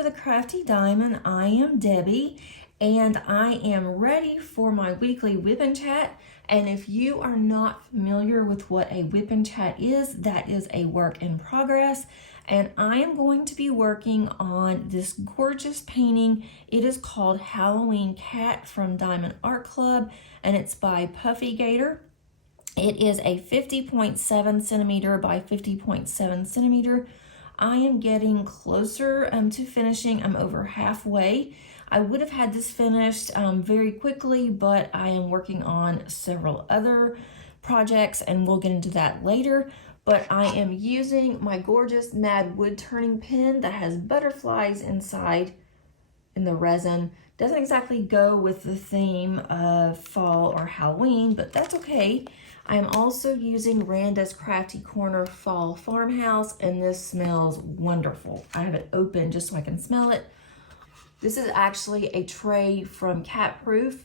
to the Crafty Diamond. I am Debbie and I am ready for my weekly WIP and chat. And if you are not familiar with what a WIP and chat is, that is a work in progress. And I am going to be working on this gorgeous painting. It is called Halloween Cat from Diamond Art Club and it's by Puffy Gator. It is a 50.7 centimeter by 50.7 centimeter. I am getting closer to finishing. I'm over halfway. I would have had this finished very quickly, but I am working on several other projects and we'll get into that later. But I am using my gorgeous Mad Wood Turning pen that has butterflies inside in the resin. Doesn't exactly go with the theme of fall or Halloween, but that's okay. I am also using Randa's Crafty Corner Fall Farmhouse, and this smells wonderful. I have it open just so I can smell it. This is actually a tray from Cat Proof,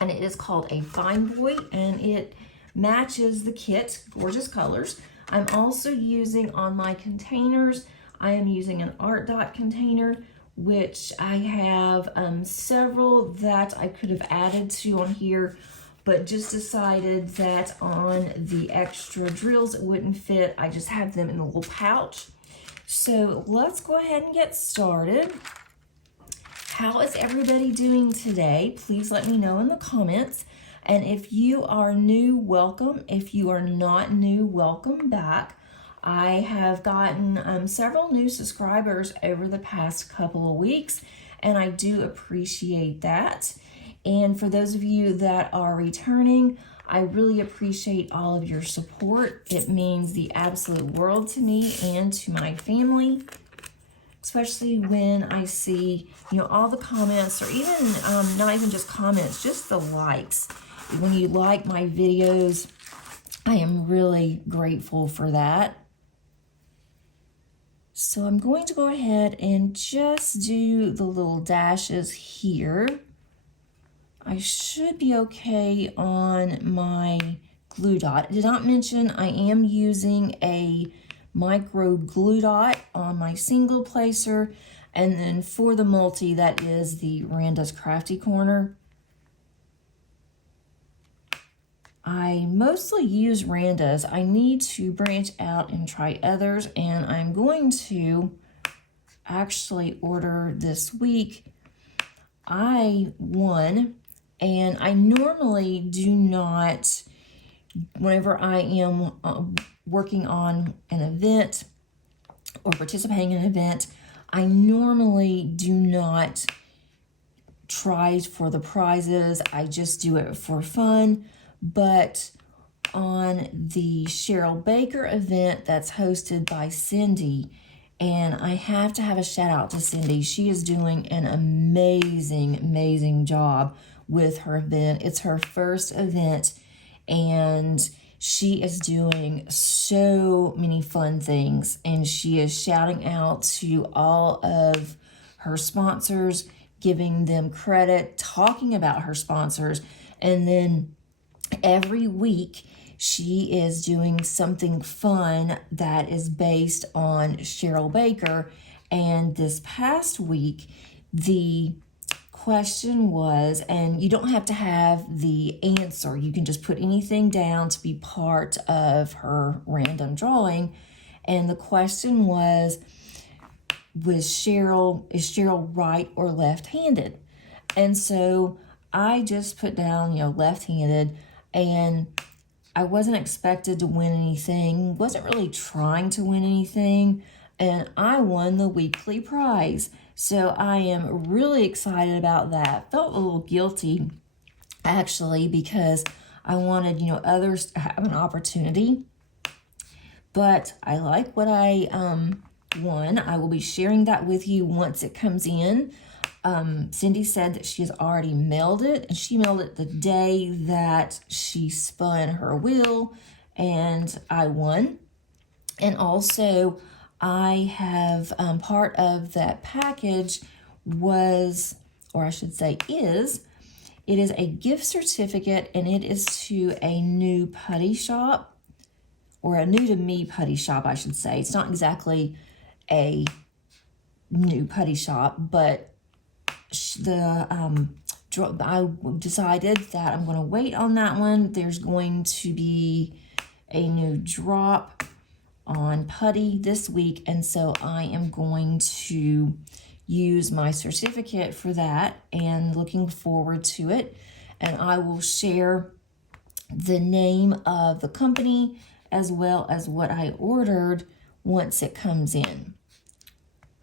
and it is called a Fine Boy, and it matches the kit, gorgeous colors. I'm also using on my containers, I am using an Art Dot container, which I have several that I could have added to on here, but just decided that on the extra drills it wouldn't fit. I just have them in a little pouch. So let's go ahead and get started. How is everybody doing today? Please let me know in the comments. And if you are new, welcome. If you are not new, welcome back. I have gotten several new subscribers over the past couple of weeks, and I do appreciate that. And for those of you that are returning, I really appreciate all of your support. It means the absolute world to me and to my family, especially when I see, all the comments, or even not even just comments, just the likes. When you like my videos, I am really grateful for that. So I'm going to go ahead and just do the little dashes here. I should be okay on my glue dot. I did not mention I am using a micro glue dot on my single placer, and then for the multi, that is the Randa's Crafty Corner. I mostly use Randa's. I need to branch out and try others, and I'm going to actually order this week. I won. And I normally do not, whenever I am working on an event or participating in an event, I normally do not try for the prizes. I just do it for fun. But on the Cheryl Baker event that's hosted by Cindy, and I have to have a shout out to Cindy. She is doing an amazing, amazing job with her event. It's her first event and she is doing so many fun things, and she is shouting out to all of her sponsors, giving them credit, talking about her sponsors, and then every week she is doing something fun that is based on Cheryl Baker. And this past week, the question was, and you don't have to have the answer, you can just put anything down to be part of her random drawing. And the question was is Cheryl right or left-handed? And so I just put down, left-handed, and I wasn't expected to win anything, wasn't really trying to win anything, and I won the weekly prize. So I am really excited about that. Felt a little guilty, actually, because I wanted, others to have an opportunity. But I like what I won. I will be sharing that with you once it comes in. Cindy said that she has already mailed it, and she mailed it the day that she spun her wheel, and I won. And also, I have part of that package was, or I should say is, it is a gift certificate, and it is to a new putty shop, or a new to me putty shop, I should say. It's not exactly a new putty shop, but I decided that I'm going to wait on that one. There's going to be a new drop on putty this week, and so I am going to use my certificate for that and looking forward to it. And I will share the name of the company as well as what I ordered once it comes in.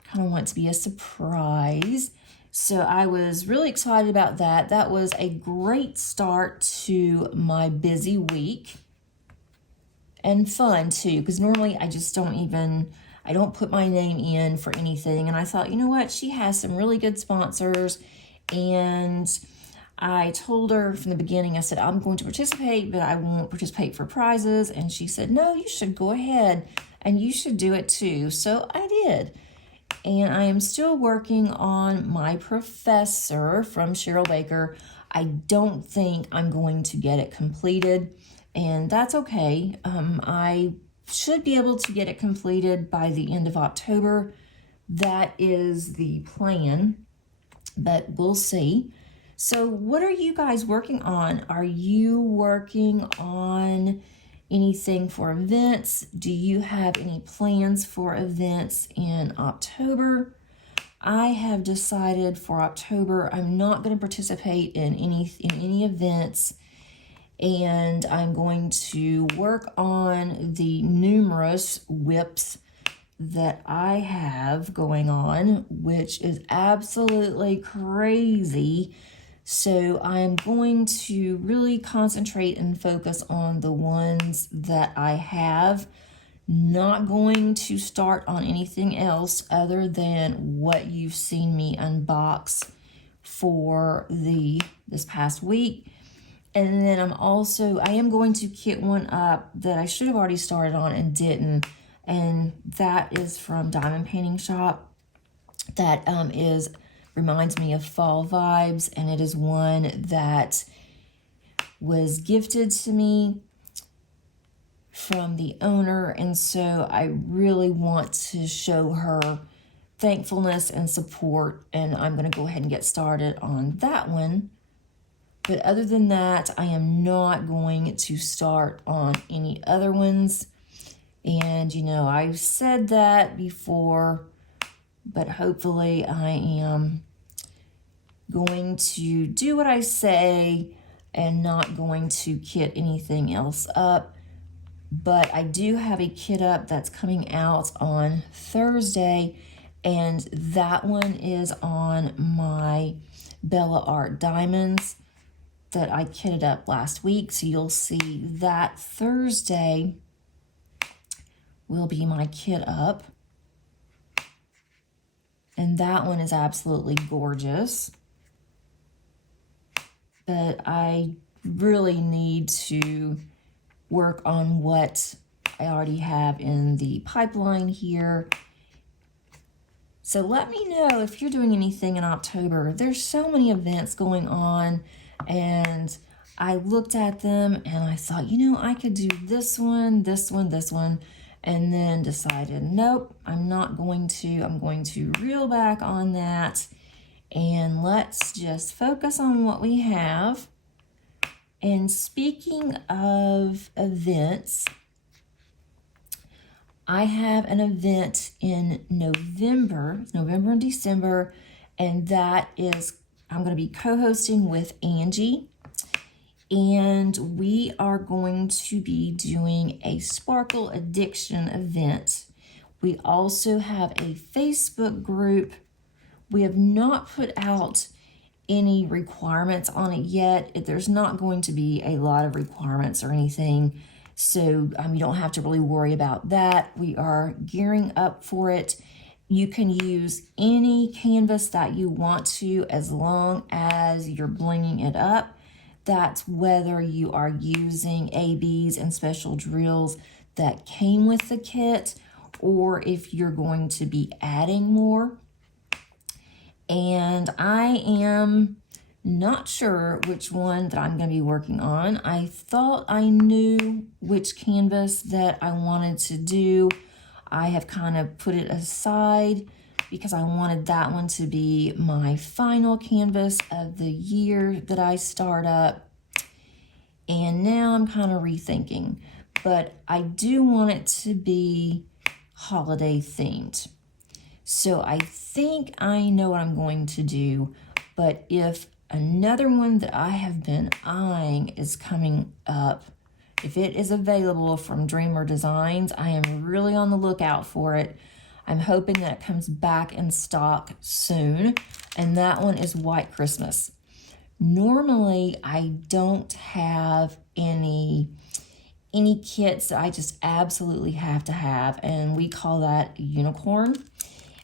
Kind of want it to be a surprise. So I was really excited about that. That was a great start to my busy week. And fun too, because normally I just I don't put my name in for anything. And I thought, you know what? She has some really good sponsors. And I told her from the beginning, I said, I'm going to participate, but I won't participate for prizes. And she said, no, you should go ahead and you should do it too. So I did. And I am still working on my professor from Cheryl Baker. I don't think I'm going to get it completed, and that's okay. I should be able to get it completed by the end of October. That is the plan, but we'll see. So what are you guys working on? Are you working on anything for events? Do you have any plans for events in October? I have decided for October I'm not going to participate in any events, and I'm going to work on the numerous WIPs that I have going on, which is absolutely crazy. So I'm going to really concentrate and focus on the ones that I have. Not going to start on anything else other than what you've seen me unbox for this past week. And then I am going to kit one up that I should have already started on and didn't. And that is from Diamond Painting Shop. That reminds me of fall vibes, and it is one that was gifted to me from the owner, and so I really want to show her thankfulness and support, and I'm going to go ahead and get started on that one. But other than that, I am not going to start on any other ones. And I've said that before, but hopefully I am going to do what I say and not going to kit anything else up. But I do have a kit up that's coming out on Thursday, and that one is on my Bella Art Diamonds that I kitted up last week. So you'll see that Thursday will be my kit up. And that one is absolutely gorgeous. But I really need to work on what I already have in the pipeline here. So let me know if you're doing anything in October. There's so many events going on, and I looked at them and I thought, I could do this one, this one, this one, and then decided, nope, I'm not going to. I'm going to reel back on that, and let's just focus on what we have. And speaking of events, I have an event in November and December, and that is, I'm going to be co-hosting with Angie, and we are going to be doing a Sparkle Addiction event. We also have a Facebook group. We have not put out any requirements on it yet. There's not going to be a lot of requirements or anything, so you don't have to really worry about that. We are gearing up for it. You can use any canvas that you want to, as long as you're blinging it up. That's whether you are using ABs and special drills that came with the kit, or if you're going to be adding more. And I am not sure which one that I'm going to be working on. I thought I knew which canvas that I wanted to do. I have kind of put it aside because I wanted that one to be my final canvas of the year that I start up. And now I'm kind of rethinking, but I do want it to be holiday themed. So I think I know what I'm going to do, but if another one that I have been eyeing is coming up, if it is available from Dreamer Designs, I am really on the lookout for it. I'm hoping that it comes back in stock soon, and that one is White Christmas. Normally, I don't have any kits that I just absolutely have to have, and we call that a unicorn.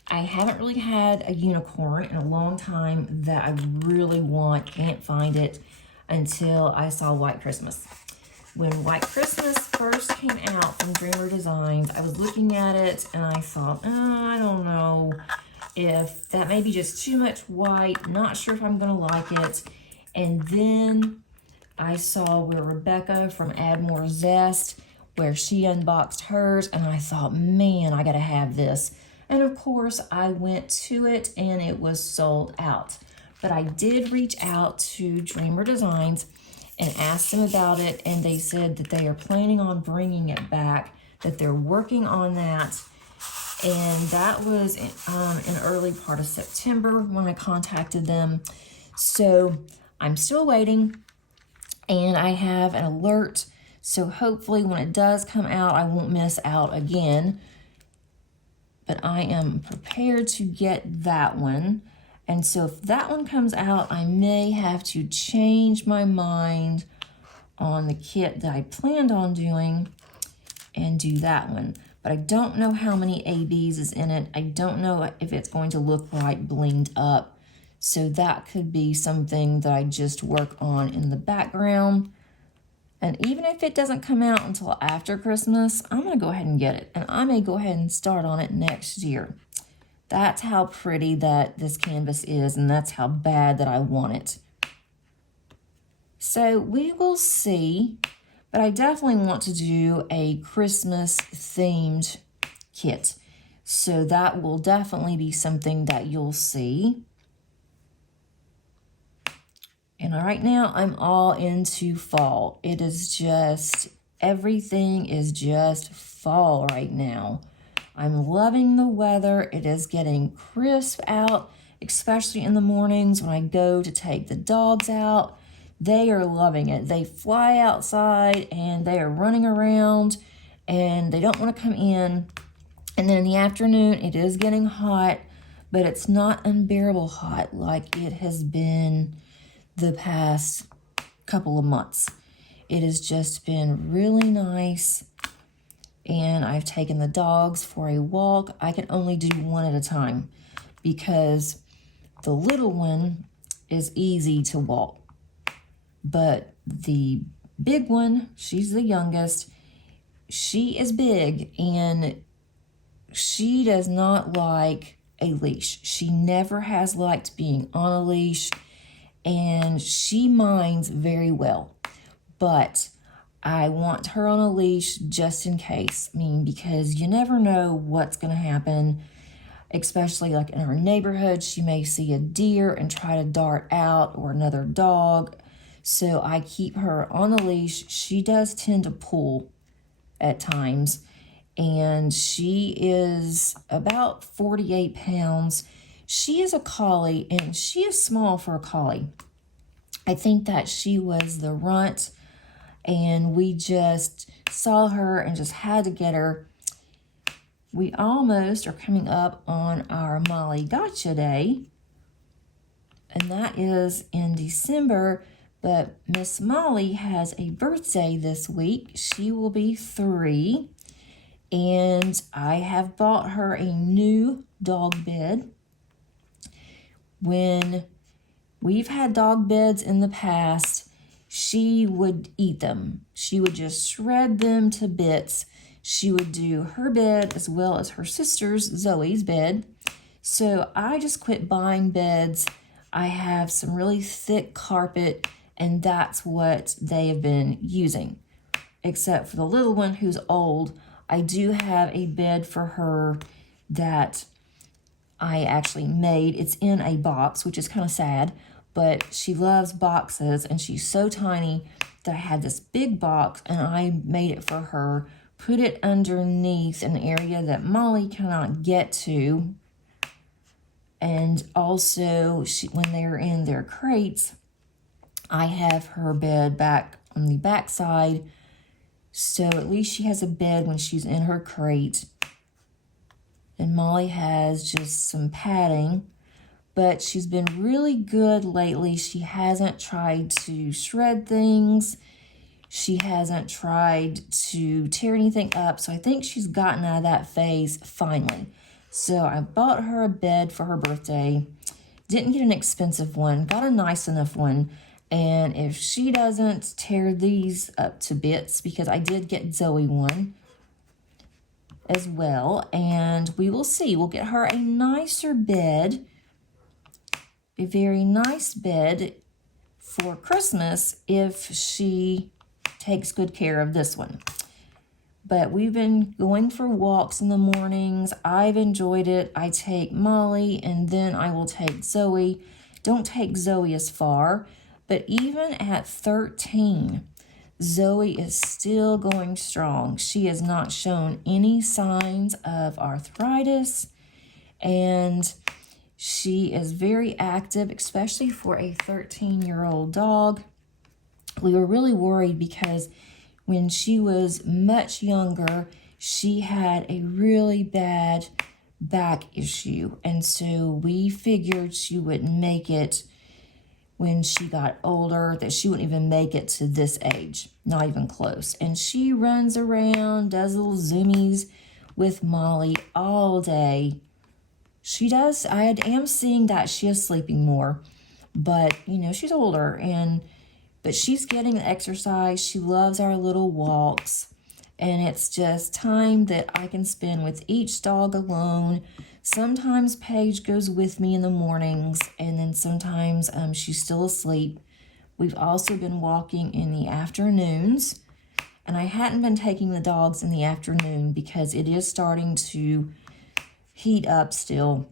I haven't really had a unicorn in a long time that I really want. Can't find it until I saw White Christmas. When White Christmas first came out from Dreamer Designs, I was looking at it and I thought, I don't know if that may be just too much white. Not sure if I'm going to like it. And then I saw where Rebecca from Add More Zest, where she unboxed hers, and I thought, man, I got to have this. And of course, I went to it and it was sold out. But I did reach out to Dreamer Designs and asked them about it, and they said that they are planning on bringing it back, that they're working on that. And that was in early part of September when I contacted them. So I'm still waiting, and I have an alert. So hopefully when it does come out, I won't miss out again. But I am prepared to get that one. And so if that one comes out, I may have to change my mind on the kit that I planned on doing and do that one. But I don't know how many ABs is in it. I don't know if it's going to look like blinged up. So that could be something that I just work on in the background. And even if it doesn't come out until after Christmas, I'm going to go ahead and get it. And I may go ahead and start on it next year. That's how pretty that this canvas is, and that's how bad that I want it. So we will see, but I definitely want to do a Christmas themed kit. So that will definitely be something that you'll see. And right now I'm all into fall. It is just, everything is just fall right now. I'm loving the weather. It is getting crisp out, especially in the mornings when I go to take the dogs out. They are loving it. They fly outside and they are running around and they don't want to come in. And then in the afternoon, it is getting hot, but it's not unbearable hot like it has been the past couple of months. It has just been really nice. And I've taken the dogs for a walk. I can only do one at a time because the little one is easy to walk. But the big one, she's the youngest, she is big and she does not like a leash. She never has liked being on a leash, and she minds very well. But I want her on a leash just in case. I mean, because you never know what's going to happen, especially like in our neighborhood. She may see a deer and try to dart out, or another dog. So I keep her on a leash. She does tend to pull at times, and she is about 48 pounds. She is a collie, and she is small for a collie. I think that she was the runt, and we just saw her and just had to get her. We almost are coming up on our Molly Gotcha Day, and that is in December, but Miss Molly has a birthday this week. She will be 3, and I have bought her a new dog bed. When we've had dog beds in the past, she would eat them. She would just shred them to bits. She would do her bed as well as her sister's, Zoe's bed. So I just quit buying beds. I have some really thick carpet, and that's what they have been using. Except for the little one who's old, I do have a bed for her that I actually made. It's in a box, which is kind of sad, but she loves boxes, and she's so tiny that I had this big box, and I made it for her, put it underneath an area that Molly cannot get to. And also, when they're in their crates, I have her bed back on the back side, so at least she has a bed when she's in her crate. And Molly has just some padding, but she's been really good lately. She hasn't tried to shred things. She hasn't tried to tear anything up, so I think she's gotten out of that phase finally. So I bought her a bed for her birthday. Didn't get an expensive one, got a nice enough one. And if she doesn't tear these up to bits, because I did get Zoe one as well, and we will see. We'll get her a nicer bed, a very nice bed for Christmas if she takes good care of this one. But we've been going for walks in the mornings. I've enjoyed it. I take Molly, and then I will take Zoe. Don't take Zoe as far, but even at 13, Zoe is still going strong. She has not shown any signs of arthritis, and she is very active, especially for a 13-year-old dog. We were really worried because when she was much younger, she had a really bad back issue, and so we figured she wouldn't make it when she got older, that she wouldn't even make it to this age, not even close. And she runs around, does little zoomies with Molly all day. She does. I am seeing that she is sleeping more, but you know, she's older, but she's getting the exercise. She loves our little walks, and it's just time that I can spend with each dog alone. Sometimes Paige goes with me in the mornings, and then sometimes she's still asleep. We've also been walking in the afternoons, and I hadn't been taking the dogs in the afternoon because it is starting to heat up still,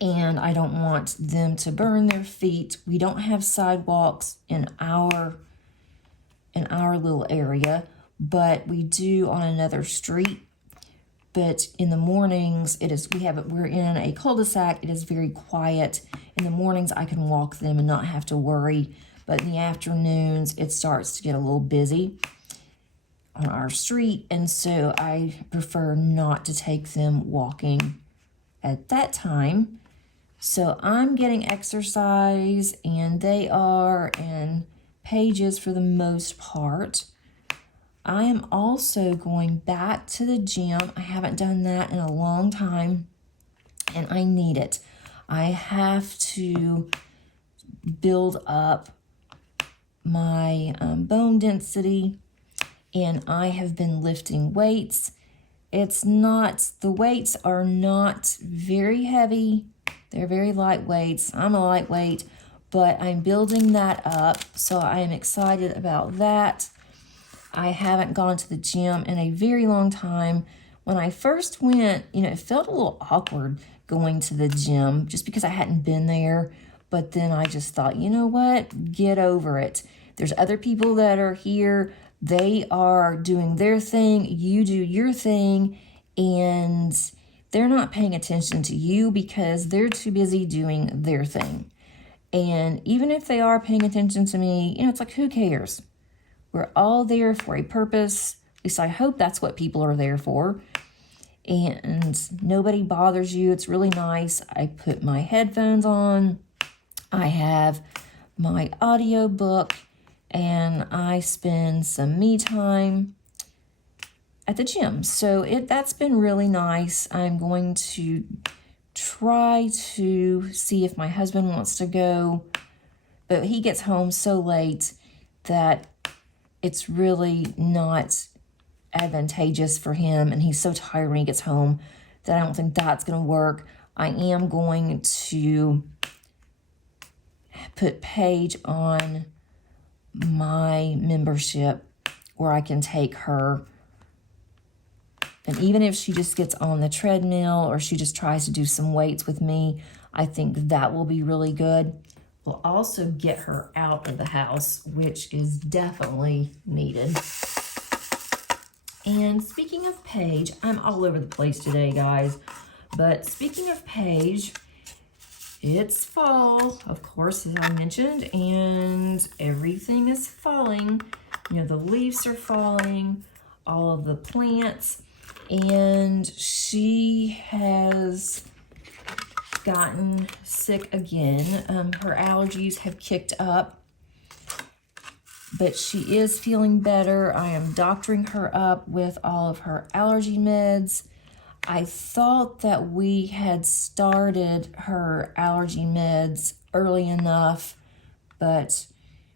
and I don't want them to burn their feet. We don't have sidewalks in our little area, but we do on another street. But in the mornings, we're in a cul-de-sac. It is very quiet. In the mornings, I can walk them and not have to worry. But in the afternoons, it starts to get a little busy on our street. And so I prefer not to take them walking at that time. So I'm getting exercise, and they are, and Paige is for the most part. I am also going back to the gym. I haven't done that in a long time, and I need it. I have to build up my bone density, and I have been lifting weights. The weights are not very heavy. They're very light weights. I'm a lightweight, but I'm building that up, so I am excited about that. I haven't gone to the gym in a very long time. When I first went, it felt a little awkward going to the gym just because I hadn't been there. But then I just thought, you know what? Get over it. There's other people that are here. They are doing their thing. You do your thing. And they're not paying attention to you because they're too busy doing their thing. And even if they are paying attention to me, it's like, who cares? We're all there for a purpose. At least I hope that's what people are there for. And nobody bothers you. It's really nice. I put my headphones on. I have my audio book, and I spend some me time at the gym. So that's been really nice. I'm going to try to see if my husband wants to go, but he gets home so late that it's really not advantageous for him, and he's so tired when he gets home that I don't think that's going to work. I am going to put Paige on my membership where I can take her And even if she just gets on the treadmill or she just tries to do some weights with me, I think that will be really good. We'll also get her out of the house, which is definitely needed. And speaking of Paige, I'm all over the place today, guys. But speaking of Paige, it's fall, of course, as I mentioned, and everything is falling. You know, the leaves are falling, all of the plants, and she has gotten sick again. Her allergies have kicked up, but she is feeling better. I am doctoring her up with all of her allergy meds. I thought that we had started her allergy meds early enough, but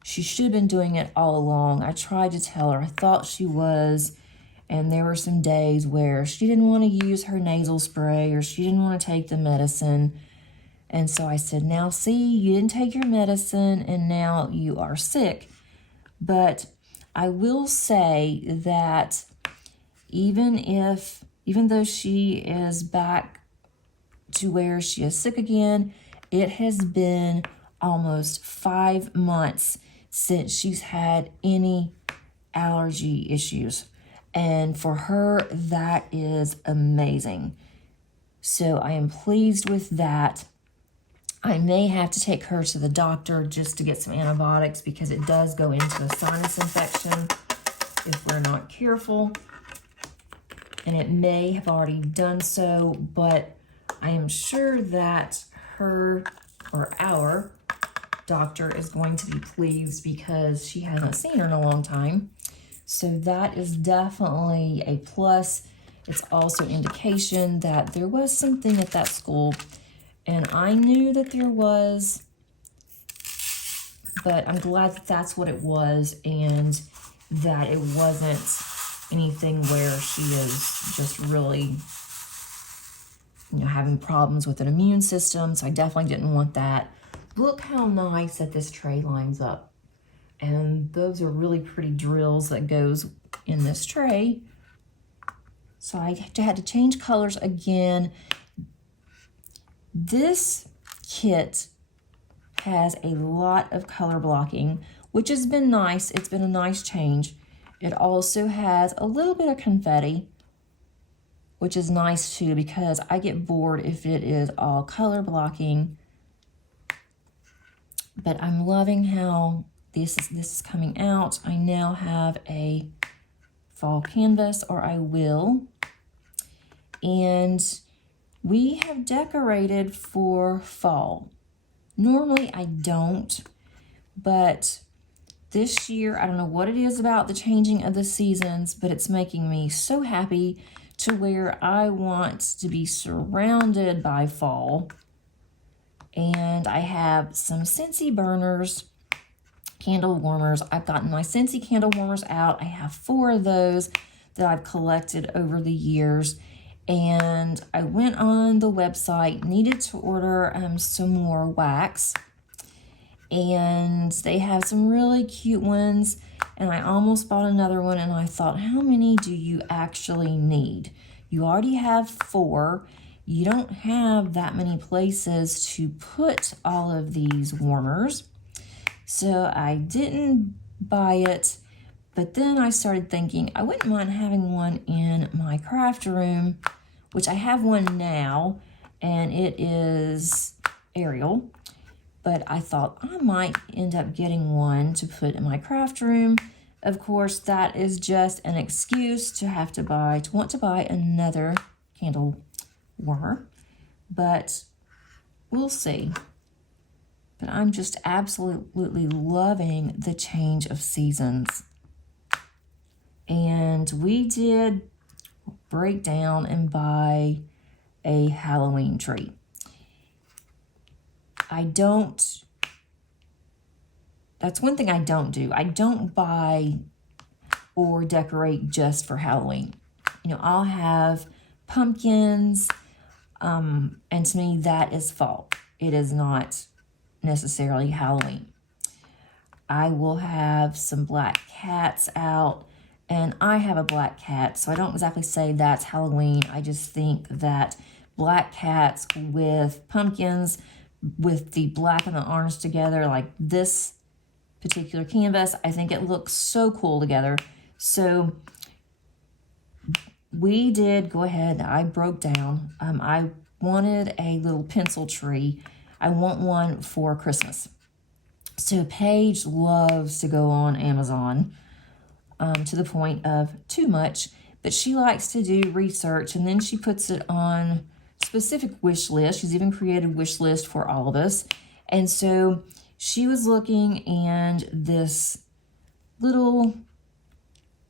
she should have been doing it all along. I tried to tell her. I thought she was, and there were some days where she didn't want to use her nasal spray or she didn't want to take the medicine. And so I said, now see, you didn't take your medicine and now you are sick. But I will say that even though she is back to where she is sick again, it has been almost 5 months since she's had any allergy issues. And for her, that is amazing. So I am pleased with that. I may have to take her to the doctor just to get some antibiotics because it does go into a sinus infection if we're not careful. And it may have already done so, but I am sure that her or our doctor is going to be pleased because she hasn't seen her in a long time. So that is definitely a plus. It's also indication that there was something at that school, and I knew that there was, but I'm glad that that's what it was and that it wasn't anything where she is just really, having problems with an immune system. So I definitely didn't want that. Look how nice that this tray lines up. And those are really pretty drills that goes in this tray. So I had to change colors again. This kit has a lot of color blocking, which has been nice. It's been a nice change. It also has a little bit of confetti, which is nice too, because I get bored if it is all color blocking. But I'm loving how this is coming out. I now have a fall canvas, or I will. And we have decorated for fall. Normally I don't, but this year, I don't know what it is about the changing of the seasons, but it's making me so happy to where I want to be surrounded by fall. And I have some Scentsy burners, candle warmers. I've gotten my Scentsy candle warmers out. I have 4 of those that I've collected over the years. And I went on the website, needed to order some more wax. And they have some really cute ones. And I almost bought another one, and I thought, how many do you actually need? You already have 4. You don't have that many places to put all of these warmers. So I didn't buy it, but then I started thinking I wouldn't mind having one in my craft room, which I have one now, and it is Ariel. But I thought I might end up getting one to put in my craft room. Of course, that is just an excuse to want to buy another candle warmer, but we'll see. But I'm just absolutely loving the change of seasons. And we did break down and buy a Halloween tree. That's one thing I don't do. I don't buy or decorate just for Halloween. I'll have pumpkins, and to me that is fall. It is not necessarily Halloween. I will have some black cats out, And I have a black cat, so I don't exactly say that's Halloween. I just think that black cats with pumpkins, with the black and the orange together, like this particular canvas, I think it looks so cool together. So we did go ahead, I broke down. I wanted a little pencil tree. I want one for Christmas. So Paige loves to go on Amazon, to the point of too much, but she likes to do research and then she puts it on specific wish list. She's even created a wish list for all of us. And so she was looking and this little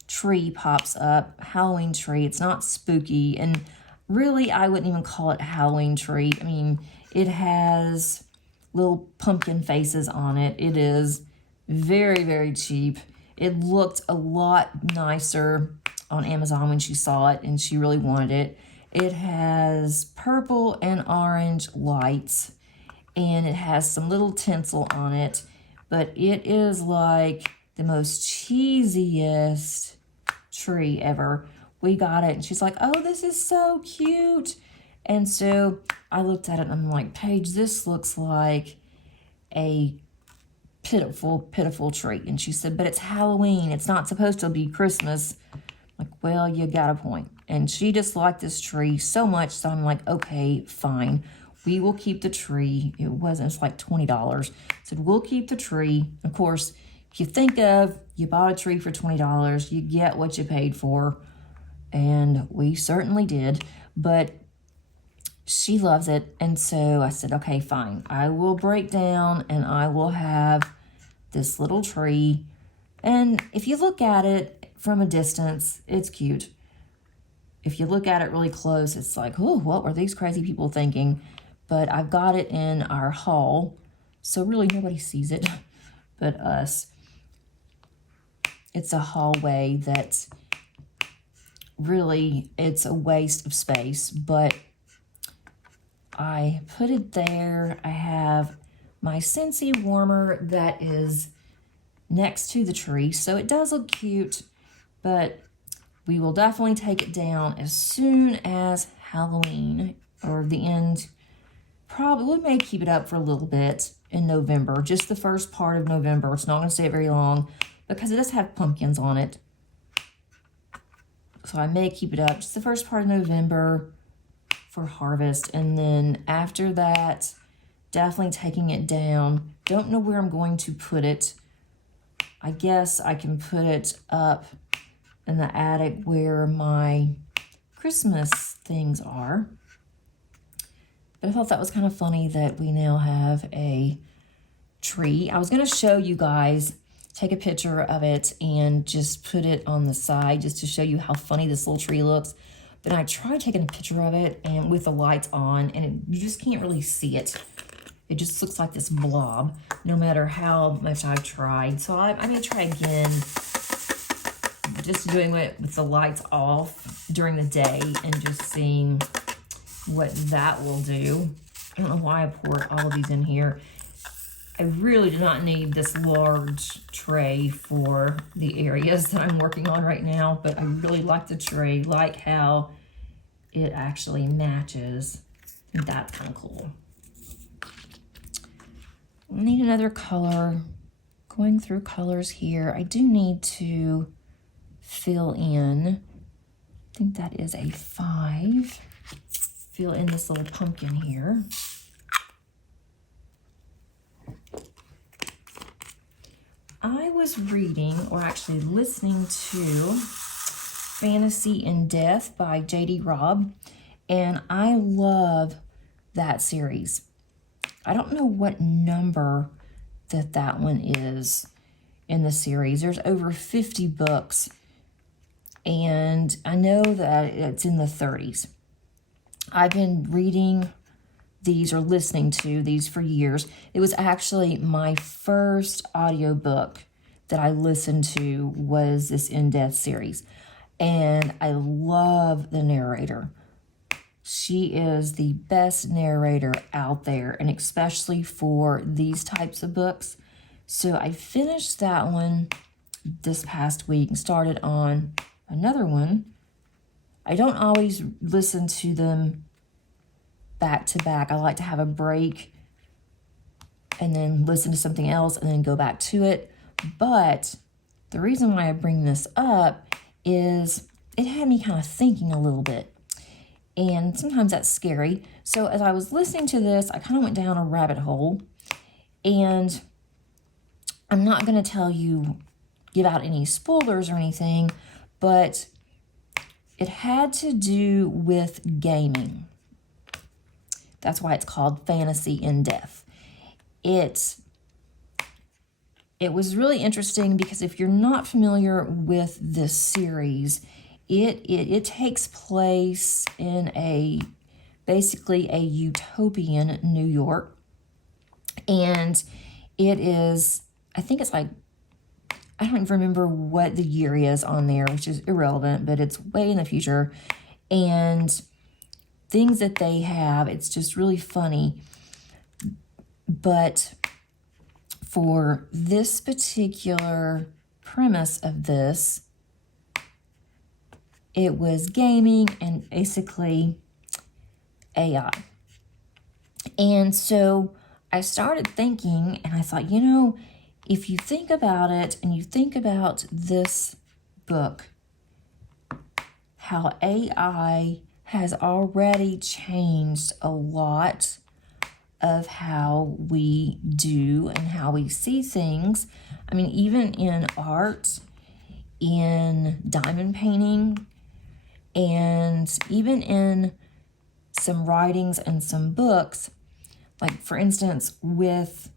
tree pops up, Halloween tree. It's not spooky, and really I wouldn't even call it a Halloween tree. I mean, it has little pumpkin faces on it. It is very, very cheap. It looked a lot nicer on Amazon when she saw it and she really wanted it. It has purple and orange lights and it has some little tinsel on it, but it is like the most cheesiest tree ever. We got it and she's like, oh, this is so cute. And so I looked at it and I'm like, Paige, this looks like a pitiful tree. And she said, but it's Halloween. It's not supposed to be Christmas. I'm like, well, you got a point. And she just liked this tree so much. So I'm like, okay, fine. We will keep the tree. It's like $20. Said, we'll keep the tree. Of course, if you think of, you bought a tree for $20, you get what you paid for. And we certainly did. But she loves it. And so I said, okay, fine. I will break down and I will have this little tree. And if you look at it from a distance, it's cute. If you look at it really close, it's like, oh, what were these crazy people thinking? But I've got it in our hall, so really nobody sees it but us. It's a hallway that really, it's a waste of space, but I put it there. I have my Scentsy warmer that is next to the tree, so it does look cute, but we will definitely take it down as soon as Halloween or the end. Probably, we may keep it up for a little bit in November, just the first part of November. It's not going to stay very long because it does have pumpkins on it. So I may keep it up just the first part of November for harvest. And then after that, definitely taking it down. Don't know where I'm going to put it. I guess I can put it up in the attic where my Christmas things are. But I thought that was kind of funny that we now have a tree. I was going to show you guys, take a picture of it and just put it on the side just to show you how funny this little tree looks. But I tried taking a picture of it and with the lights on, and you just can't really see it. It just looks like this blob, no matter how much I've tried. So I'm going to try again, just doing it with the lights off during the day and just seeing what that will do. I don't know why I poured all of these in here. I really do not need this large tray for the areas that I'm working on right now, but I really like the tray, like how it actually matches. That's kind of cool. I need another color. Going through colors here, I do need to fill in. I think that is a 5. Fill in this little pumpkin here. I was reading, or actually listening to Fantasy in Death by J.D. Robb, and I love that series. I don't know what number that one is in the series. There's over 50 books, and I know that it's in the 30s. I've been reading these or listening to these for years. It was actually my first audiobook that I listened to was this In Death series. And I love the narrator. She is the best narrator out there, and especially for these types of books. So I finished that one this past week and started on another one. I don't always listen to them back to back. I like to have a break and then listen to something else and then go back to it. But the reason why I bring this up is it had me kind of thinking a little bit. And sometimes that's scary. So as I was listening to this, I kind of went down a rabbit hole. And I'm not going to give out any spoilers or anything, but it had to do with gaming. That's why it's called Fantasy in Death. It was really interesting because if you're not familiar with this series, it takes place in basically a utopian New York. And it is, I think it's like, I don't even remember what the year is on there, which is irrelevant, but it's way in the future. And things that they have, it's just really funny. But for this particular premise of this, it was gaming and basically AI. And so I started thinking, and I thought, if you think about it and you think about this book, how AI has already changed a lot of how we do and how we see things. I mean, even in art, in diamond painting, and even in some writings and some books, like for instance, with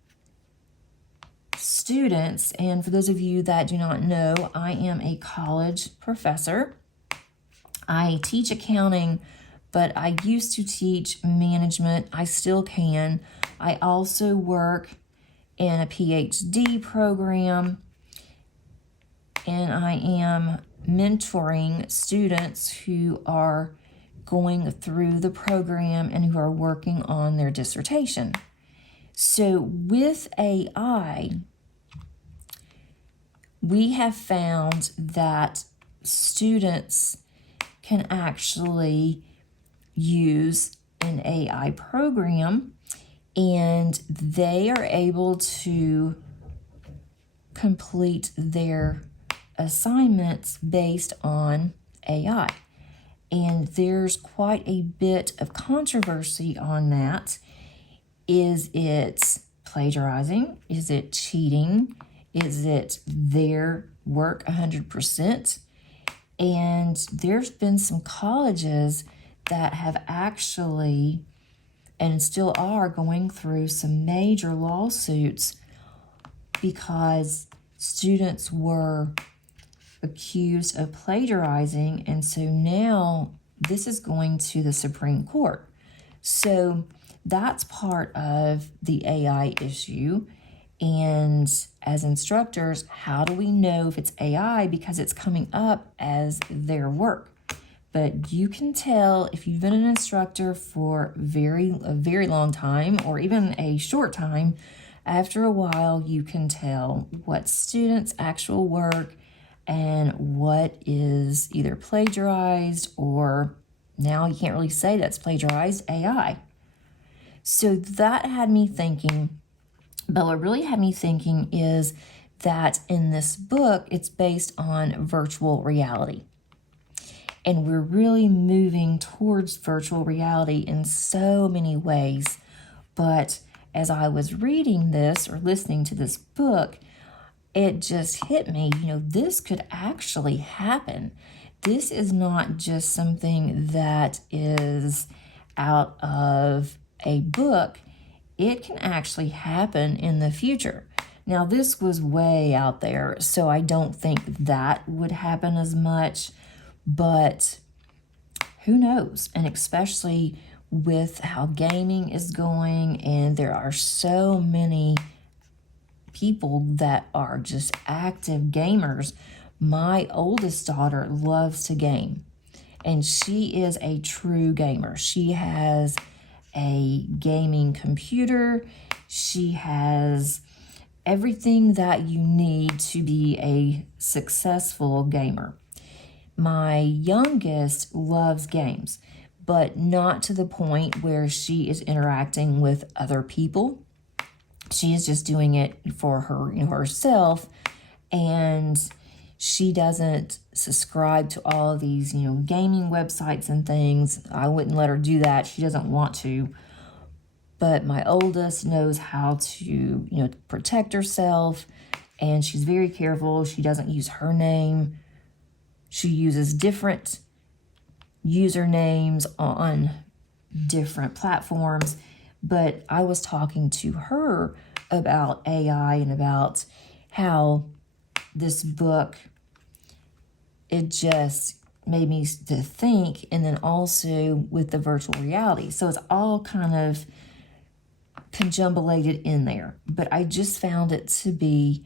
students, and for those of you that do not know, I am a college professor. I teach accounting, but I used to teach management. I still can. I also work in a PhD program, and I am mentoring students who are going through the program and who are working on their dissertation. So with AI, we have found that students can actually use an AI program and they are able to complete their assignments based on AI. And there's quite a bit of controversy on that. Is it plagiarizing? Is it cheating? Is it their work 100%? And there's been some colleges that have actually, and still are, going through some major lawsuits because students were accused of plagiarizing, and so now this is going to the Supreme Court. So that's part of the AI issue. And as instructors, how do we know if it's AI? Because it's coming up as their work. But you can tell if you've been an instructor for a very long time, or even a short time, after a while you can tell what students' actual work and what is either plagiarized, or now you can't really say that's plagiarized, AI. So that had me thinking, but what really had me thinking is that in this book, it's based on virtual reality. And we're really moving towards virtual reality in so many ways. But as I was reading this or listening to this book, it just hit me, this could actually happen. This is not just something that is out of a book. It can actually happen in the future. Now, this was way out there, so I don't think that would happen as much, but who knows? And especially with how gaming is going, and there are so many people that are just active gamers. My oldest daughter loves to game, and she is a true gamer. She has a gaming computer. She has everything that you need to be a successful gamer. My youngest loves games, but not to the point where she is interacting with other people. She is just doing it for her, herself, and she doesn't subscribe to all of these, gaming websites and things. I wouldn't let her do that. She doesn't want to. But my oldest knows how to, protect herself, and she's very careful. She doesn't use her name. She uses different usernames on different platforms. But I was talking to her about AI and about how this book, it just made me to think, and then also with the virtual reality. So it's all kind of conjumbulated in there. But I just found it to be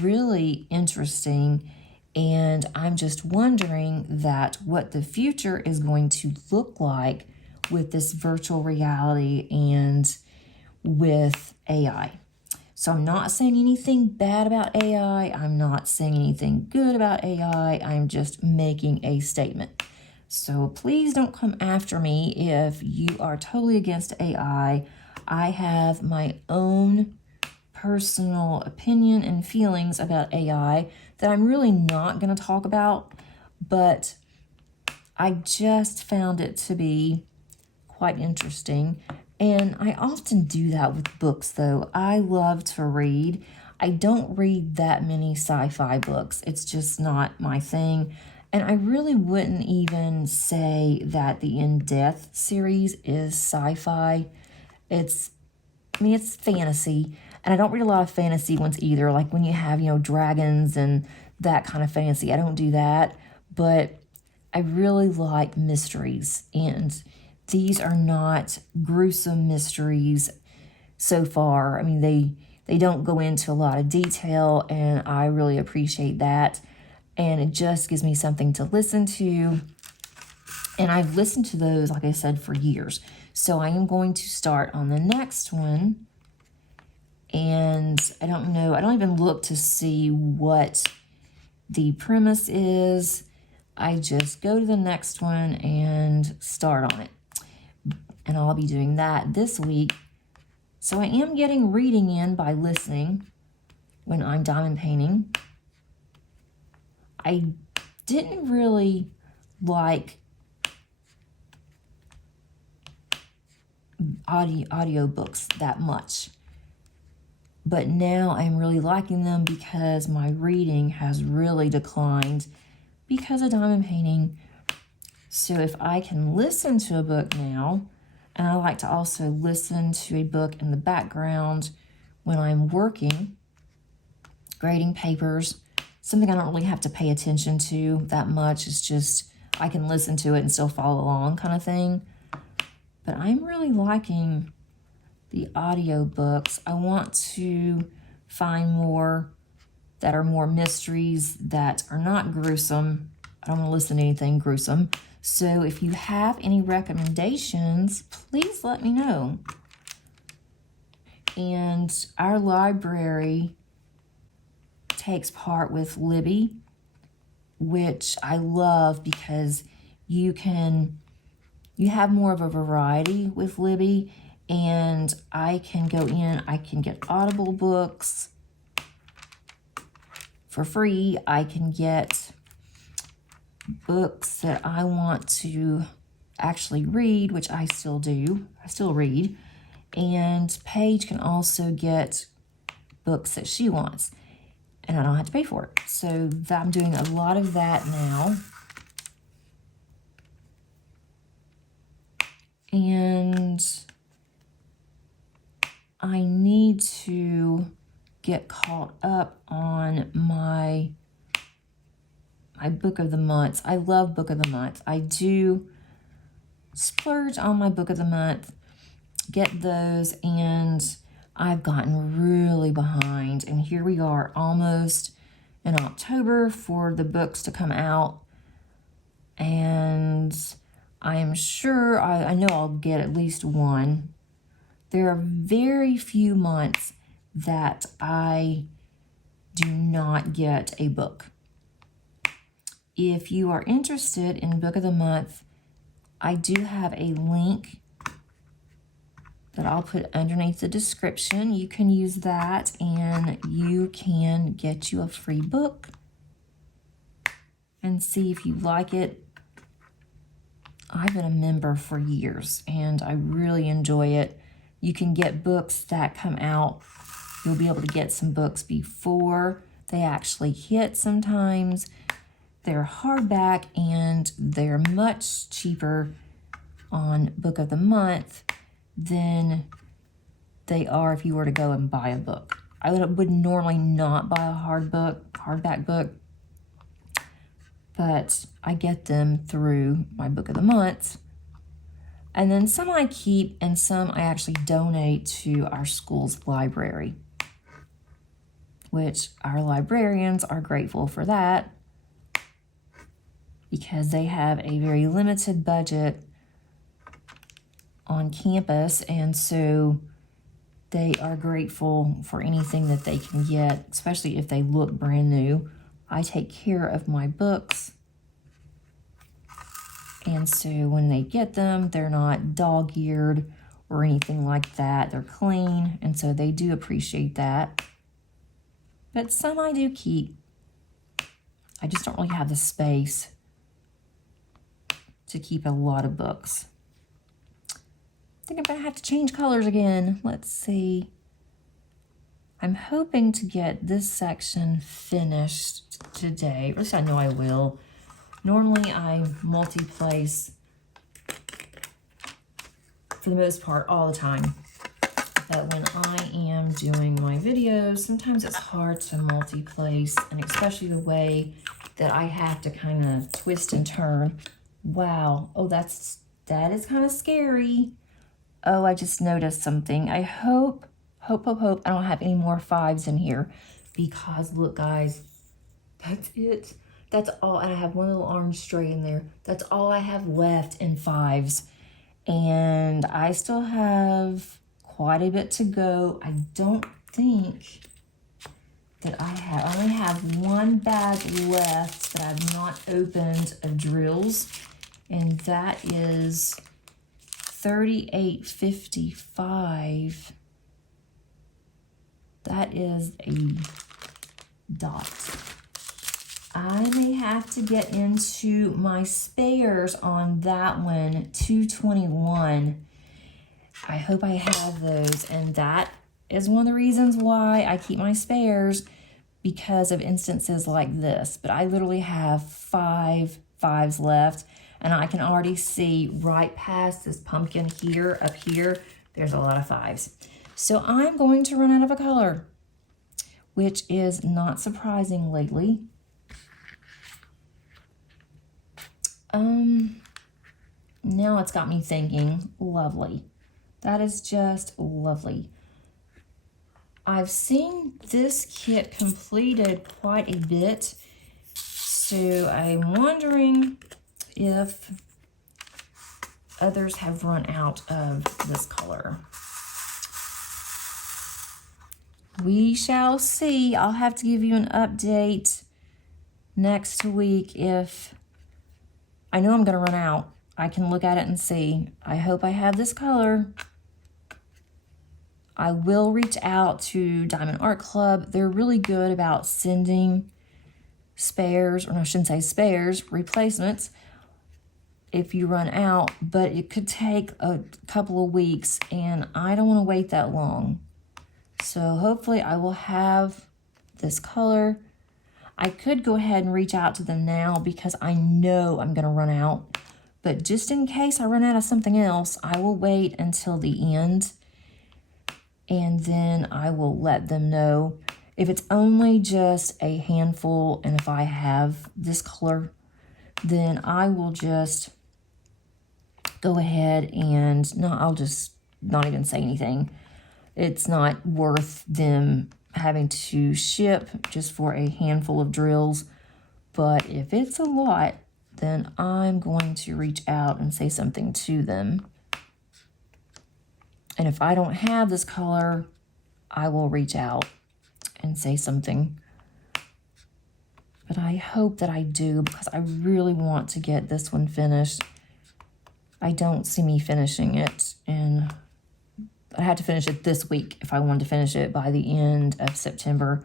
really interesting, and I'm just wondering that what the future is going to look like with this virtual reality and with AI. So I'm not saying anything bad about AI. I'm not saying anything good about AI. I'm just making a statement. So please don't come after me if you are totally against AI. I have my own personal opinion and feelings about AI that I'm really not going to talk about, but I just found it to be quite interesting. And I often do that with books, though. I love to read. I don't read that many sci-fi books. It's just not my thing. And I really wouldn't even say that the In Death series is sci-fi. It's fantasy. And I don't read a lot of fantasy ones either, like when you have, dragons and that kind of fantasy. I don't do that. But I really like mysteries, and these are not gruesome mysteries so far. I mean, they don't go into a lot of detail, and I really appreciate that. And it just gives me something to listen to. And I've listened to those, like I said, for years. So I am going to start on the next one. And I don't know, I don't even look to see what the premise is. I just go to the next one and start on it. And I'll be doing that this week. So I am getting reading in by listening when I'm diamond painting. I didn't really like audio books that much. But now I'm really liking them because my reading has really declined because of diamond painting. So if I can listen to a book now, and I like to also listen to a book in the background when I'm working, grading papers, something I don't really have to pay attention to that much. It's just I can listen to it and still follow along kind of thing. But I'm really liking the audio books. I want to find more that are more mysteries that are not gruesome. I don't want to listen to anything gruesome. So if you have any recommendations, please let me know. And our library takes part with Libby, which I love because you have more of a variety with Libby, and I can go in, I can get Audible books for free. I can get books that I want to actually read, which I still do. I still read. And Paige can also get books that she wants, and I don't have to pay for it. So I'm doing a lot of that now. And I need to get caught up on my book of the month. I love book of the month. I do splurge on my book of the month, get those, and I've gotten really behind. And here we are almost in October for the books to come out. And I am sure, I know I'll get at least one. There are very few months that I do not get a book. If you are interested in Book of the Month, I do have a link that I'll put underneath the description. You can use that and you can get you a free book and see if you like it. I've been a member for years and I really enjoy it. You can get books that come out. You'll be able to get some books before they actually hit sometimes. They're hardback and they're much cheaper on Book of the Month than they are if you were to go and buy a book. I would normally not buy a hardback book, but I get them through my Book of the Month. And then some I keep and some I actually donate to our school's library, which our librarians are grateful for that because they have a very limited budget on campus, and so they are grateful for anything that they can get, especially if they look brand new. I take care of my books, and so when they get them, they're not dog-eared or anything like that. They're clean, and so they do appreciate that. But some I do keep. I just don't really have the space to keep a lot of books. I think I'm gonna have to change colors again. Let's see. I'm hoping to get this section finished today. At least I know I will. Normally I multi-place for the most part all the time. But when I am doing my videos, sometimes it's hard to multi-place, and especially the way that I have to kind of twist and turn. Wow. Oh, that is kind of scary. Oh, I just noticed something. I hope I don't have any more 5s in here, because look, guys, that's it. That's all. And I have one little orange stray in there. That's all I have left in 5s. And I still have quite a bit to go. I don't think that I only have one bag left that I've not opened of drills, and that is 3855. That is a dot. I may have to get into my spares on that one, 221. I hope I have those, and that is one of the reasons why I keep my spares, because of instances like this. But I literally have 5 5s left, and I can already see right past this pumpkin here, up here, there's a lot of 5s. So I'm going to run out of a color, which is not surprising lately. Now it's got me thinking, lovely. That is just lovely. I've seen this kit completed quite a bit, so I'm wondering if others have run out of this color. We shall see. I'll have to give you an update next week if I know I'm going to run out. I can look at it and see. I hope I have this color. I will reach out to Diamond Art Club. They're really good about sending spares, or no, I shouldn't say spares, replacements if you run out, but it could take a couple of weeks, and I don't want to wait that long. So hopefully I will have this color. I could go ahead and reach out to them now because I know I'm going to run out. But just in case I run out of something else, I will wait until the end, and then I will let them know. If it's only just a handful, and if I have this color, then I will just go ahead and I'll just not even say anything. It's not worth them having to ship just for a handful of drills. But if it's a lot, then I'm going to reach out and say something to them. And if I don't have this color, I will reach out and say something. But I hope that I do, because I really want to get this one finished. I don't see me finishing it, and I had to finish it this week if I wanted to finish it by the end of September.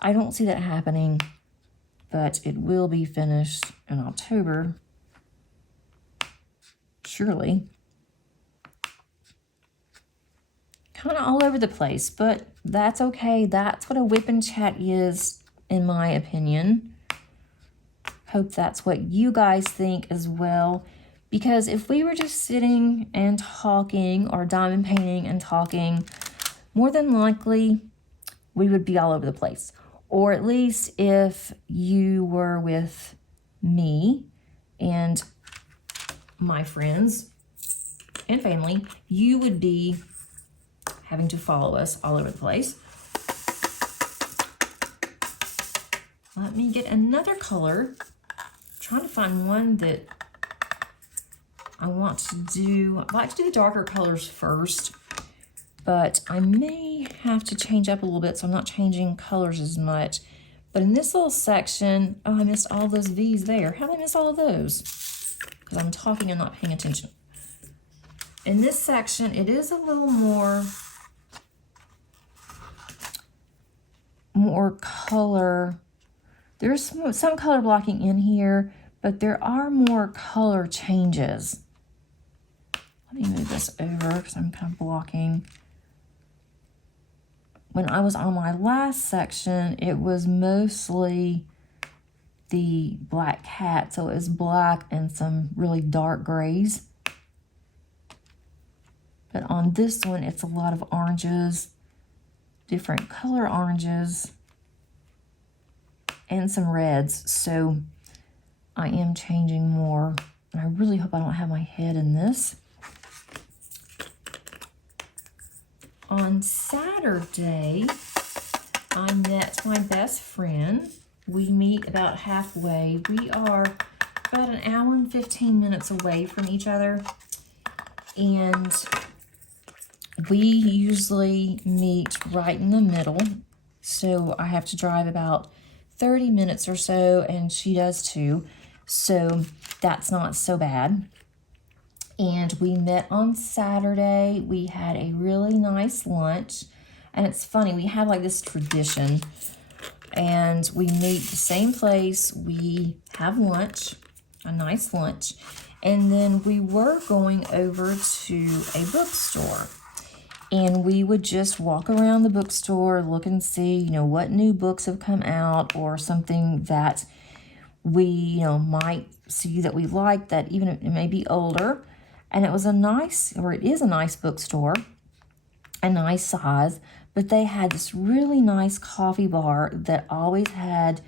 I don't see that happening, but it will be finished in October, surely. Kind of all over the place, but that's okay. That's what a WIP and chat is, in my opinion. Hope that's what you guys think as well. Because if we were just sitting and talking, or diamond painting and talking, more than likely we would be all over the place. Or at least if you were with me and my friends and family, you would be having to follow us all over the place. Let me get another color. I'm trying to find one that I want to do. I like to do the darker colors first, but I may have to change up a little bit so I'm not changing colors as much. But in this little section, oh, I missed all those V's there. How did I miss all of those? Because I'm talking and not paying attention. In this section, it is a little more color. There's some color blocking in here, but there are more color changes. Let me move this over because I'm kind of blocking. When I was on my last section, it was mostly the black cat, so it was black and some really dark grays. But on this one, it's a lot of oranges, different color oranges, and some reds. So I am changing more. And I really hope I don't have my head in this. On Saturday, I met my best friend. We meet about halfway. We are about an hour and 15 minutes away from each other. And we usually meet right in the middle. So I have to drive about 30 minutes or so, and she does too. So that's not so bad. And we met on Saturday. We had a really nice lunch. And it's funny, we have like this tradition. And we meet the same place. We have lunch, a nice lunch. And then we were going over to a bookstore. And we would just walk around the bookstore, look and see, you know, what new books have come out, or something that we, you know, might see that we like, that even it may be older. And it was a nice, or it is a nice bookstore, a nice size, but they had this really nice coffee bar that always had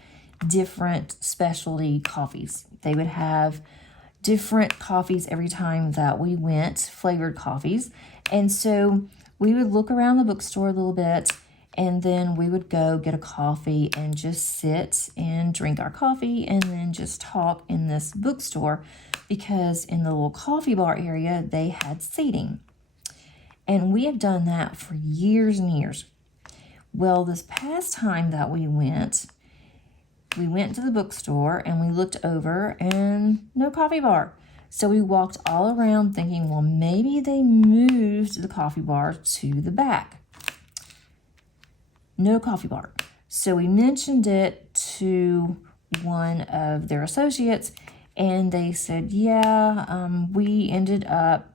different specialty coffees. They would have different coffees every time that we went, flavored coffees. And so we would look around the bookstore a little bit, and then we would go get a coffee and just sit and drink our coffee and then just talk in this bookstore, because in the little coffee bar area, they had seating. And we have done that for years and years. Well, this past time that we went to the bookstore and we looked over and no coffee bar. So we walked all around thinking, well, maybe they moved the coffee bar to the back. No coffee bar. So we mentioned it to one of their associates, and they said, yeah, we ended up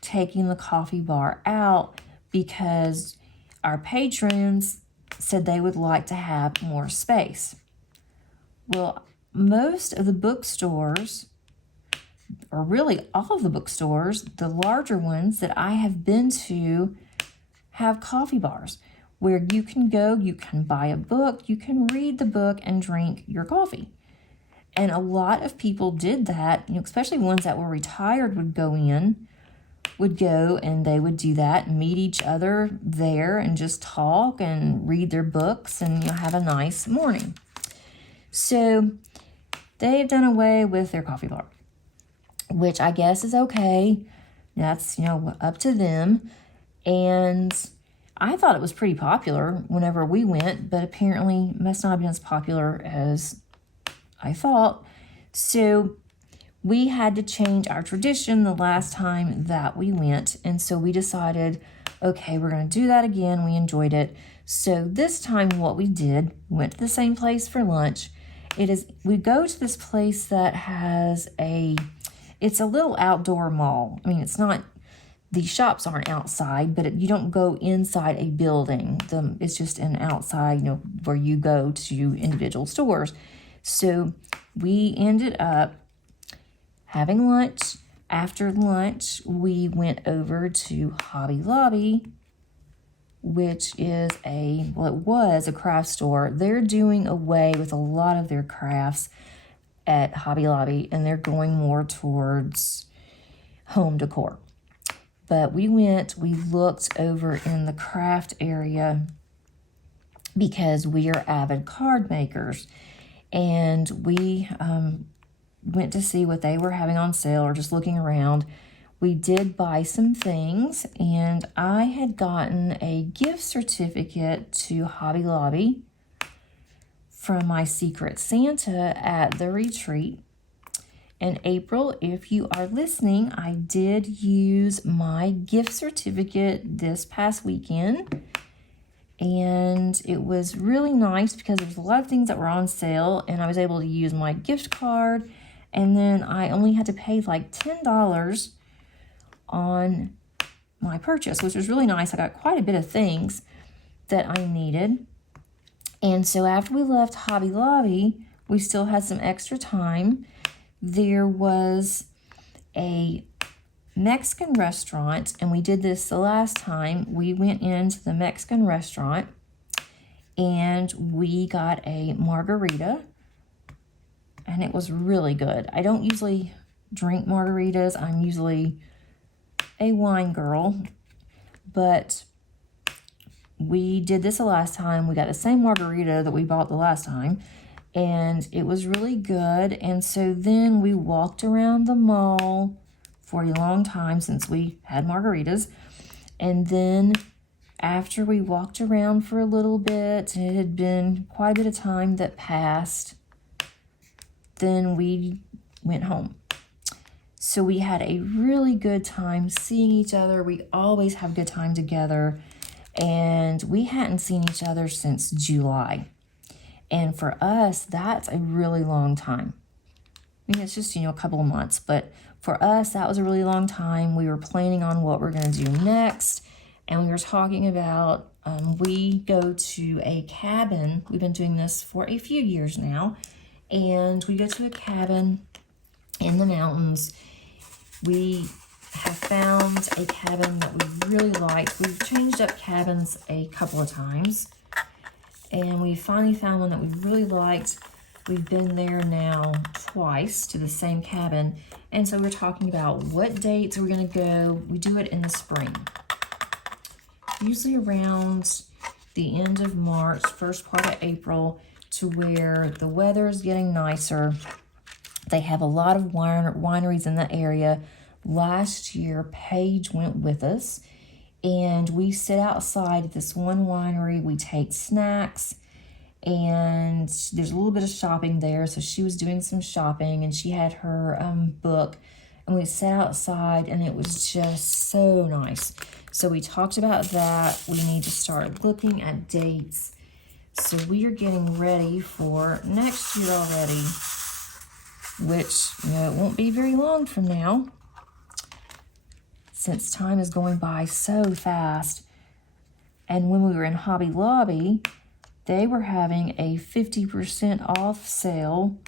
taking the coffee bar out because our patrons said they would like to have more space. Well, most of the bookstores, or really all of the bookstores, the larger ones that I have been to, have coffee bars where you can go, you can buy a book, you can read the book and drink your coffee. And a lot of people did that, you know, especially ones that were retired would go and they would do that, meet each other there and just talk and read their books and, you know, have a nice morning. So they've done away with their coffee bar, which I guess is okay. That's, you know, up to them. And I thought it was pretty popular whenever we went, but apparently must not have been as popular as I thought. So we had to change our tradition the last time that we went. And so we decided, okay, we're going to do that again. We enjoyed it. So this time what we did, went to the same place for lunch. We go to this place that has it's a little outdoor mall. I mean, it's not, the shops aren't outside, but you don't go inside a building. It's just an outside, where you go to individual stores. So we ended up having lunch. After lunch, we went over to Hobby Lobby, which is it was a craft store. They're doing away with a lot of their crafts at Hobby Lobby, and they're going more towards home decor. But we looked over in the craft area because we are avid card makers. And we went to see what they were having on sale or just looking around. We did buy some things, and I had gotten a gift certificate to Hobby Lobby from my Secret Santa at the retreat. And April, if you are listening, I did use my gift certificate this past weekend. And it was really nice because there was a lot of things that were on sale, and I was able to use my gift card. And then I only had to pay like $10 on my purchase, which was really nice. I got quite a bit of things that I needed. And so after we left Hobby Lobby, we still had some extra time. There was a Mexican restaurant, and we did this the last time. We went into the Mexican restaurant and we got a margarita, and it was really good. I don't usually drink margaritas. I'm usually a wine girl, but we did this the last time. We got the same margarita that we bought the last time, and it was really good. And so then we walked around the mall for a long time since we had margaritas. And then after we walked around for a little bit, it had been quite a bit of time that passed, then we went home. So we had a really good time seeing each other. We always have a good time together. And we hadn't seen each other since July. And for us, that's a really long time. I mean, it's just, a couple of months. But for us, that was a really long time. We were planning on what we're going to do next. And we were talking about, we go to a cabin. We've been doing this for a few years now. And we go to a cabin in the mountains. We have found a cabin that we really like. We've changed up cabins a couple of times, and we finally found one that we really liked. We've been there now twice to the same cabin, and so we're talking about what dates we're going to go. We do it in the spring, usually around the end of March, first part of April, to where the weather is getting nicer. They have a lot of wineries in the area. Last year, Paige went with us, and we sit outside at this one winery. We take snacks, and there's a little bit of shopping there. So she was doing some shopping, and she had her book, and we sat outside, and it was just so nice. So we talked about that. We need to start looking at dates. So we are getting ready for next year already, which, it won't be very long from now, since time is going by so fast. And when we were in Hobby Lobby, they were having a 50% off sale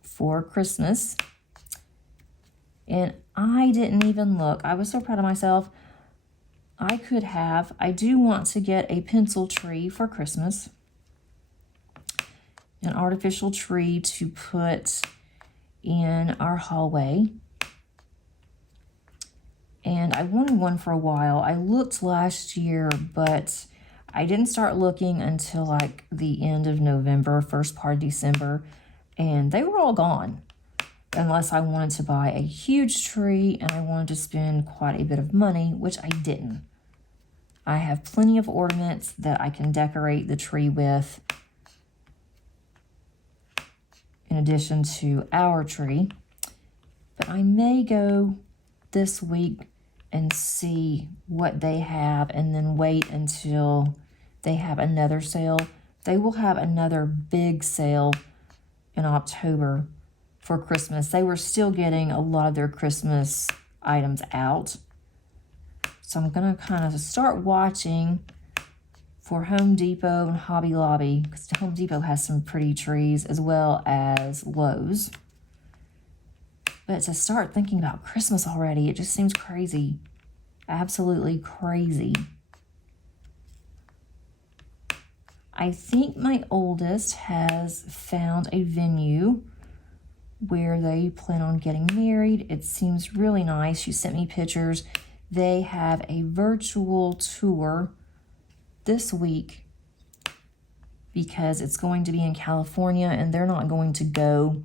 for Christmas. And I didn't even look. I was so proud of myself. I do want to get a pencil tree for Christmas. An artificial tree to put in our hallway. And I wanted one for a while. I looked last year, but I didn't start looking until like the end of November, first part of December, and they were all gone. Unless I wanted to buy a huge tree and I wanted to spend quite a bit of money, which I didn't. I have plenty of ornaments that I can decorate the tree with, in addition to our tree. But I may go this week and see what they have and then wait until they have another sale. They will have another big sale in October for Christmas. They were still getting a lot of their Christmas items out. So I'm going to kind of start watching for Home Depot and Hobby Lobby, because Home Depot has some pretty trees, as well as Lowe's. But to start thinking about Christmas already, it just seems crazy. Absolutely crazy. I think my oldest has found a venue where they plan on getting married. It seems really nice. She sent me pictures. They have a virtual tour this week because it's going to be in California and they're not going to go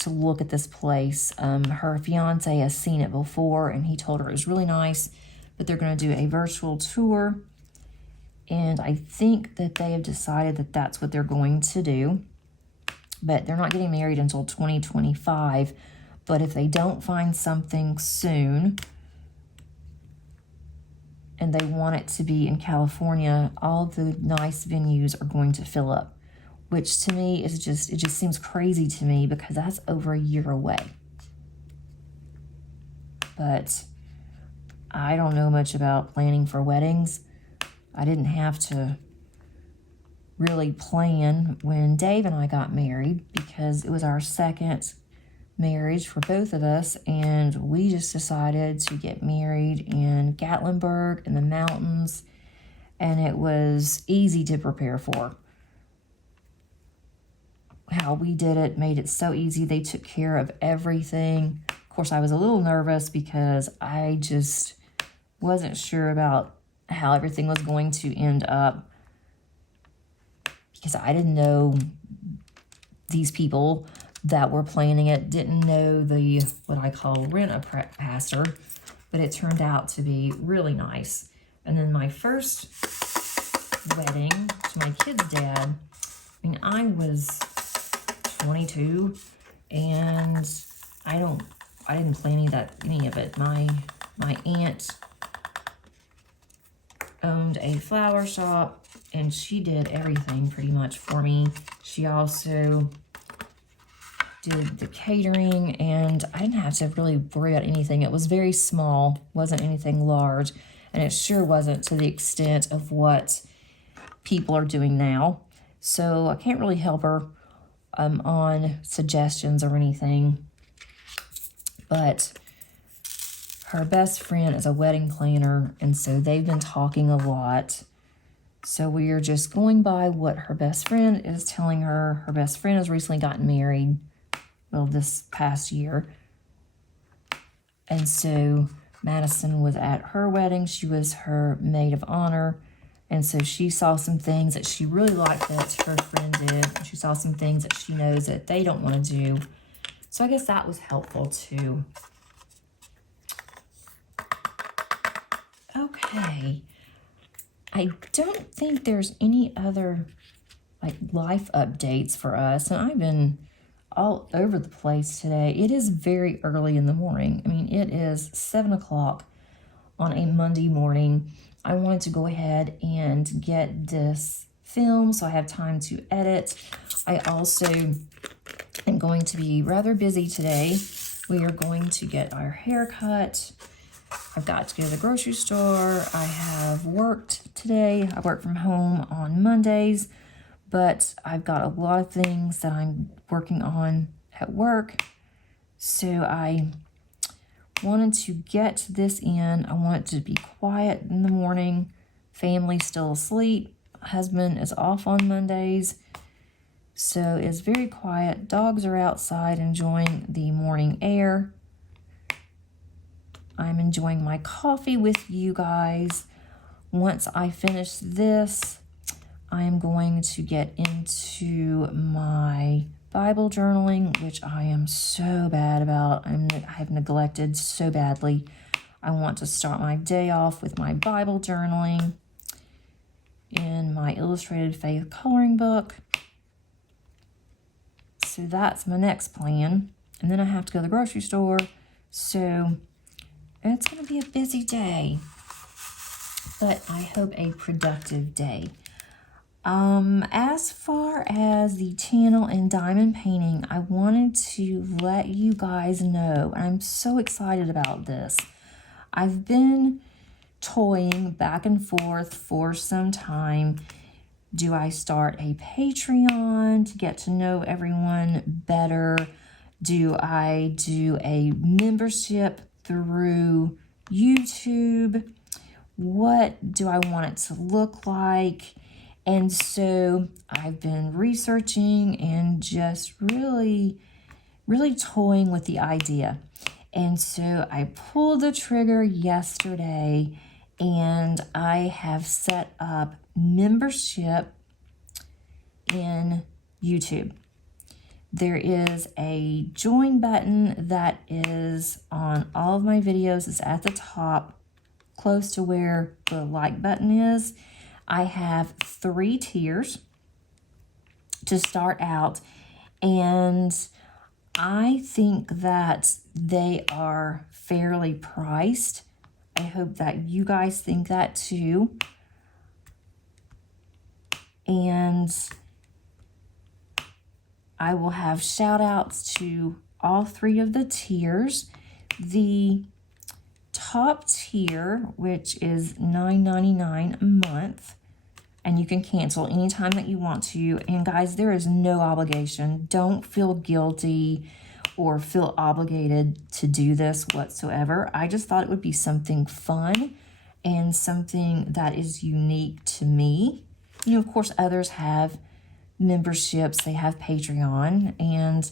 to look at this place. Her fiance has seen it before and he told her it was really nice, but they're going to do a virtual tour. And I think that they have decided that that's what they're going to do. But they're not getting married until 2025. But if they don't find something soon and they want it to be in California, all the nice venues are going to fill up, which to me is just, it just seems crazy to me because that's over a year away. But I don't know much about planning for weddings. I didn't have to really plan when Dave and I got married because it was our second marriage for both of us, and we just decided to get married in Gatlinburg in the mountains, and it was easy to prepare for. How we did it made it so easy. They took care of everything. Of course, I was a little nervous because I just wasn't sure about how everything was going to end up, because I didn't know these people that were planning it, didn't know the, what I call rent-a-pastor, but it turned out to be really nice. And then my first wedding to my kid's dad, I mean, I was 22, and I didn't plan any of it. My aunt owned a flower shop, and she did everything pretty much for me. She also did the catering, and I didn't have to really worry about anything. It was very small, wasn't anything large, and it sure wasn't to the extent of what people are doing now. So I can't really help her on suggestions or anything. But her best friend is a wedding planner, and so they've been talking a lot. So we are just going by what her best friend is telling her. Her best friend has recently gotten married, well, this past year. And so Madison was at her wedding. She was her maid of honor. And so she saw some things that she really liked that her friend did. She saw some things that she knows that they don't want to do. So I guess that was helpful too. Okay. I don't think there's any other like life updates for us. And I've been all over the place today. It is very early in the morning. I mean, it is 7 o'clock on a Monday morning. I wanted to go ahead and get this film so I have time to edit. I also am going to be rather busy today. We are going to get our hair cut. I've got to go to the grocery store. I have worked today. I work from home on Mondays, but I've got a lot of things that I'm working on at work. So I wanted to get this in. I want it to be quiet in the morning. Family's still asleep. Husband is off on Mondays. So it's very quiet. Dogs are outside enjoying the morning air. I'm enjoying my coffee with you guys. Once I finish this, I am going to get into my Bible journaling, which I am so bad about. I have neglected so badly. I want to start my day off with my Bible journaling in my Illustrated Faith coloring book. So that's my next plan. And then I have to go to the grocery store. So it's going to be a busy day, but I hope a productive day. As far as the channel and diamond painting, I wanted to let you guys know, I'm so excited about this. I've been toying back and forth for some time. Do I start a Patreon to get to know everyone better? Do I do a membership through YouTube? What do I want it to look like? And so I've been researching and just really toying with the idea. And so I pulled the trigger yesterday and I have set up membership in YouTube. There is a join button that is on all of my videos. It's at the top, close to where the like button is. I have 3 tiers to start out, and I think that they are fairly priced. I hope that you guys think that too. And I will have shout outs to all 3 of the tiers. The top tier, which is $9.99 a month, and you can cancel anytime that you want to. And guys, there is no obligation. Don't feel guilty or feel obligated to do this whatsoever. I just thought it would be something fun and something that is unique to me. You know, of course, others have memberships, they have Patreon, and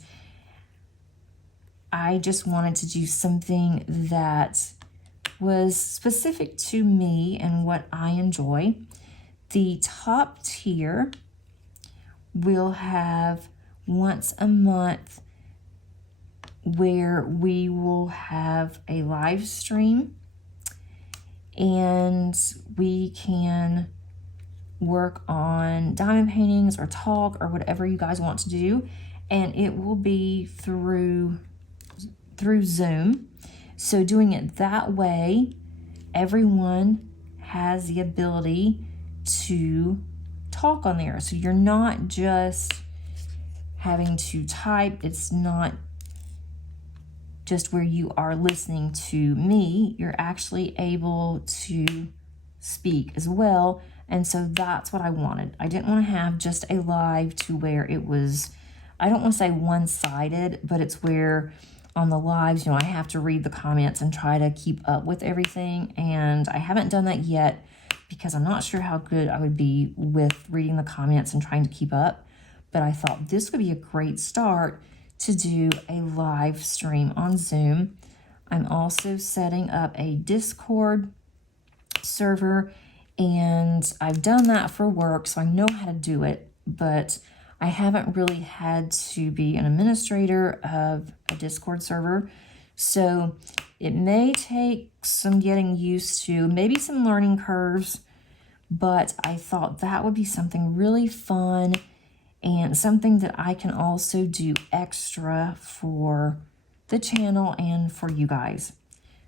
I just wanted to do something that was specific to me and what I enjoy. The top tier will have once a month where we will have a live stream and we can work on diamond paintings or talk or whatever you guys want to do, and it will be through Zoom. So doing it that way, everyone has the ability to talk on there. So you're not just having to type. It's not just where you are listening to me. You're actually able to speak as well. And so that's what I wanted. I didn't want to have just a live to where it was, I don't want to say one-sided, but it's where on the lives, you know, I have to read the comments and try to keep up with everything. And I haven't done that yet because I'm not sure how good I would be with reading the comments and trying to keep up. But I thought this would be a great start to do a live stream on Zoom. I'm also setting up a Discord server, and I've done that for work, so I know how to do it, but I haven't really had to be an administrator of a Discord server. So it may take some getting used to, maybe some learning curves, but I thought that would be something really fun and something that I can also do extra for the channel and for you guys.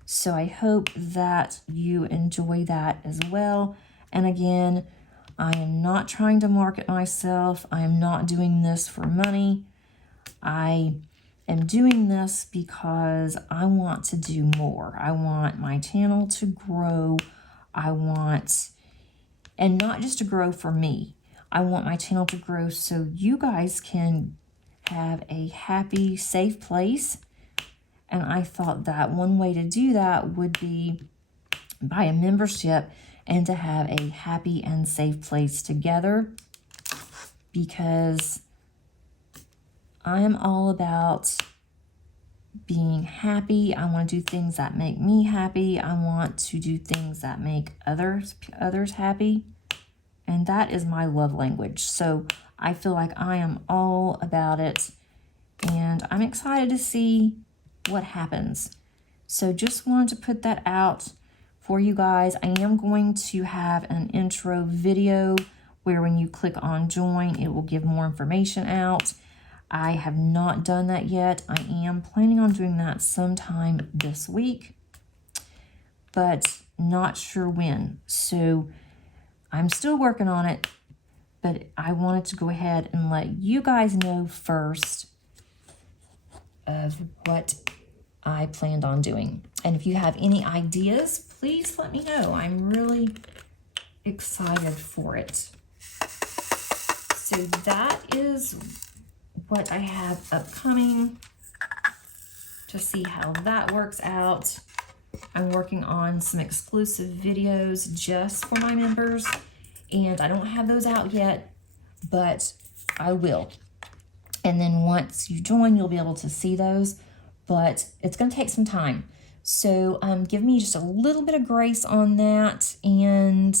So I hope that you enjoy that as well. And again, I am not trying to market myself. I am not doing this for money. I am doing this because I want to do more. I want my channel to grow. I want, and not just to grow for me. I want my channel to grow so you guys can have a happy, safe place. And I thought that one way to do that would be buy a membership and to have a happy and safe place together, because I'm all about being happy. I want to do things that make me happy. I want to do things that make others happy. And that is my love language. So I feel like I am all about it. And I'm excited to see what happens. So just wanted to put that out for you guys. I am going to have an intro video where when you click on join, it will give more information out. I have not done that yet. I am planning on doing that sometime this week, but not sure when. So I'm still working on it, but I wanted to go ahead and let you guys know first of what I planned on doing. And if you have any ideas, please let me know. I'm really excited for it. So that is what I have upcoming, to see how that works out. I'm working on some exclusive videos just for my members, and I don't have those out yet, but I will. And then once you join, you'll be able to see those, but it's going to take some time. So give me just a little bit of grace on that, and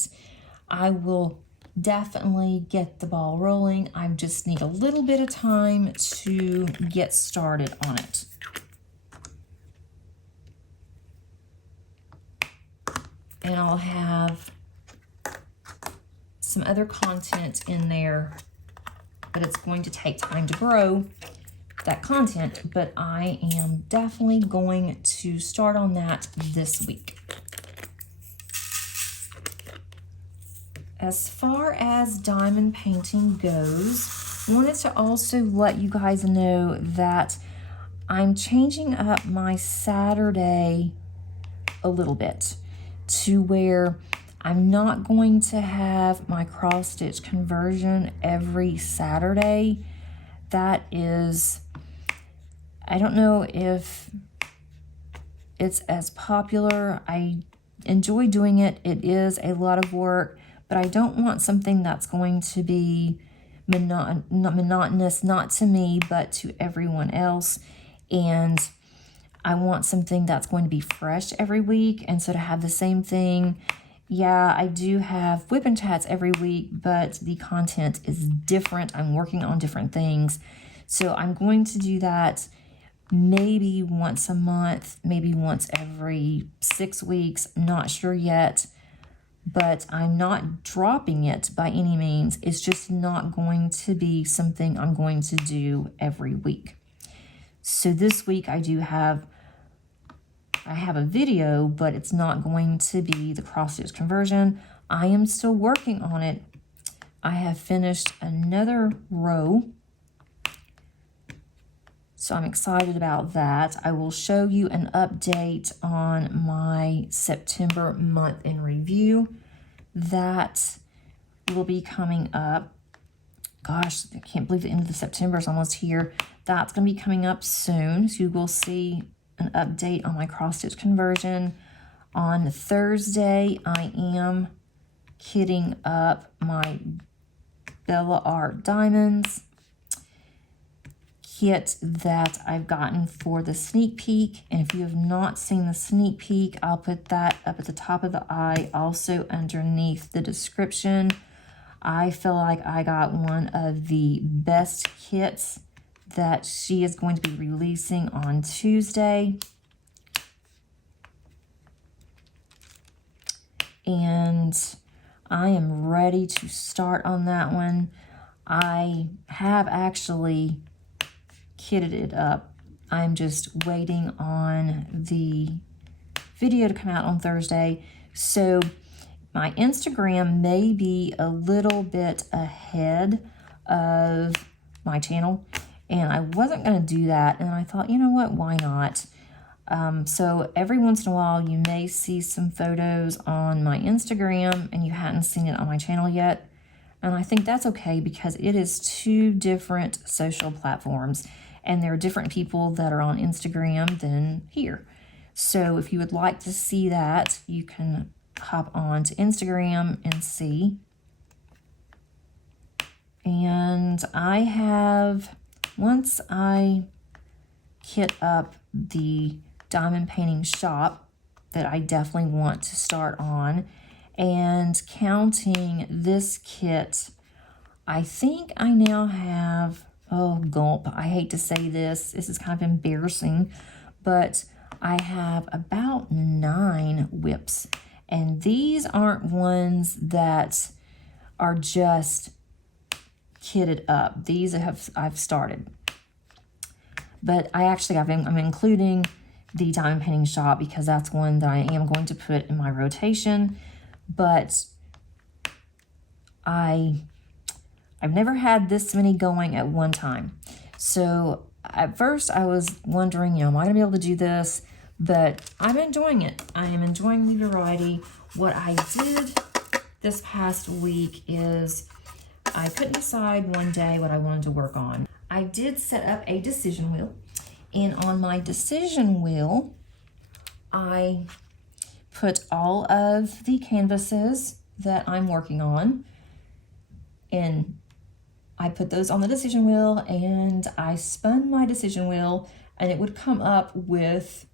I will definitely get the ball rolling. I just need a little bit of time to get started on it. And I'll have some other content in there, but it's going to take time to grow that content, but I am definitely going to start on that this week. As far as diamond painting goes, I wanted to also let you guys know that I'm changing up my Saturday a little bit to where I'm not going to have my cross stitch conversion every Saturday. That is, I don't know if it's as popular. I enjoy doing it. It is a lot of work, but I don't want something that's going to be monotonous, not to me, but to everyone else. And I want something that's going to be fresh every week. And so to have the same thing, yeah, I do have WIP and chats every week, but the content is different. I'm working on different things. So I'm going to do that maybe once a month, maybe once every 6 weeks, not sure yet. But I'm not dropping it by any means. It's just not going to be something I'm going to do every week. So this week I have a video, but it's not going to be the cross stitch conversion. I am still working on it. I have finished another row, so I'm excited about that. I will show you an update on my September month in review. That will be coming up. Gosh, I can't believe the end of the September is almost here. That's going to be coming up soon. So you will see an update on my cross stitch conversion. On Thursday, I am kitting up my Bella Art Diamonds kit that I've gotten for the sneak peek. And if you have not seen the sneak peek, I'll put that up at the top of the eye, also underneath the description. I feel like I got one of the best kits that she is going to be releasing on Tuesday. And I am ready to start on that one. I have actually kitted it up. I'm just waiting on the video to come out on Thursday. So my Instagram may be a little bit ahead of my channel, and I wasn't going to do that, and I thought, you know what, why not? So every once in a while you may see some photos on my Instagram and you hadn't seen it on my channel yet, and I think that's okay because it is 2 different social platforms, and there are different people that are on Instagram than here. So if you would like to see that, you can hop on to Instagram and see. And I have, once I kit up the diamond painting shop that I definitely want to start on, and counting this kit, I think I now have, oh gulp, I hate to say this, this is kind of embarrassing, but I have about 9 WIPs, and these aren't ones that are just kitted up. These I've started, but I'm including the diamond painting shop because that's one that I am going to put in my rotation. But I've never had this many going at one time. So at first I was wondering, am I gonna be able to do this? But I'm enjoying it. I am enjoying the variety. What I did this past week is I couldn't decide one day what I wanted to work on. I did set up a decision wheel, and on my decision wheel, I put all of the canvases that I'm working on, and I put those on the decision wheel, and I spun my decision wheel, and it would come up with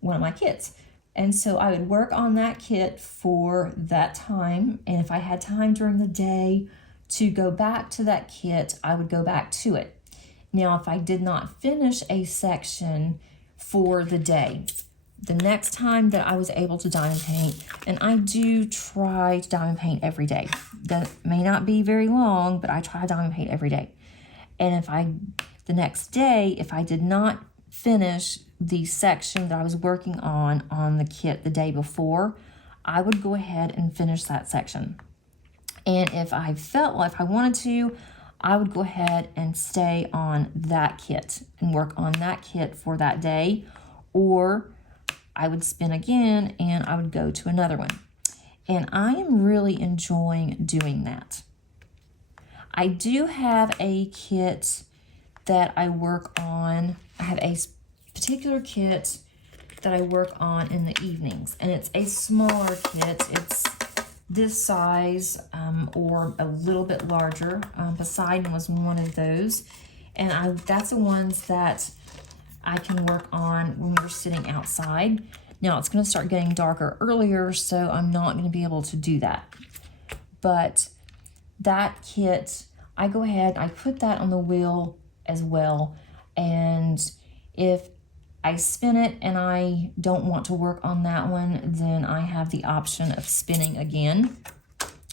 one of my kits. And so I would work on that kit for that time, and if I had time during the day to go back to that kit, I would go back to it. Now, if I did not finish a section for the day, the next time that I was able to diamond paint, and I do try to diamond paint every day. That may not be very long, but I try to diamond paint every day. And the next day, if I did not finish the section that I was working on the kit the day before, I would go ahead and finish that section. And if I felt like if I wanted to, I would go ahead and stay on that kit and work on that kit for that day, or I would spin again and I would go to another one. And I am really enjoying doing that. I do have a kit that I work on. I have a particular kit that I work on in the evenings, and it's a smaller kit. It's this size or a little bit larger. Poseidon was one of those, and that's the ones that I can work on when we're sitting outside. Now it's going to start getting darker earlier, so I'm not going to be able to do that. But that kit, I go ahead, I put that on the wheel as well, and if I spin it and I don't want to work on that one, then I have the option of spinning again,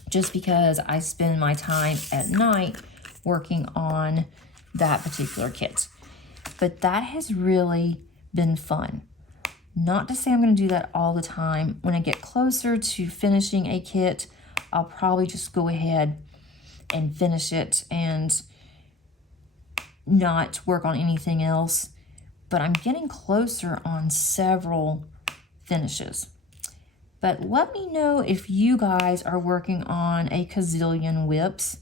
just because I spend my time at night working on that particular kit. But that has really been fun. Not to say I'm going to do that all the time. When I get closer to finishing a kit, I'll probably just go ahead and finish it and not work on anything else. But I'm getting closer on several finishes. But let me know if you guys are working on a gazillion WIPs.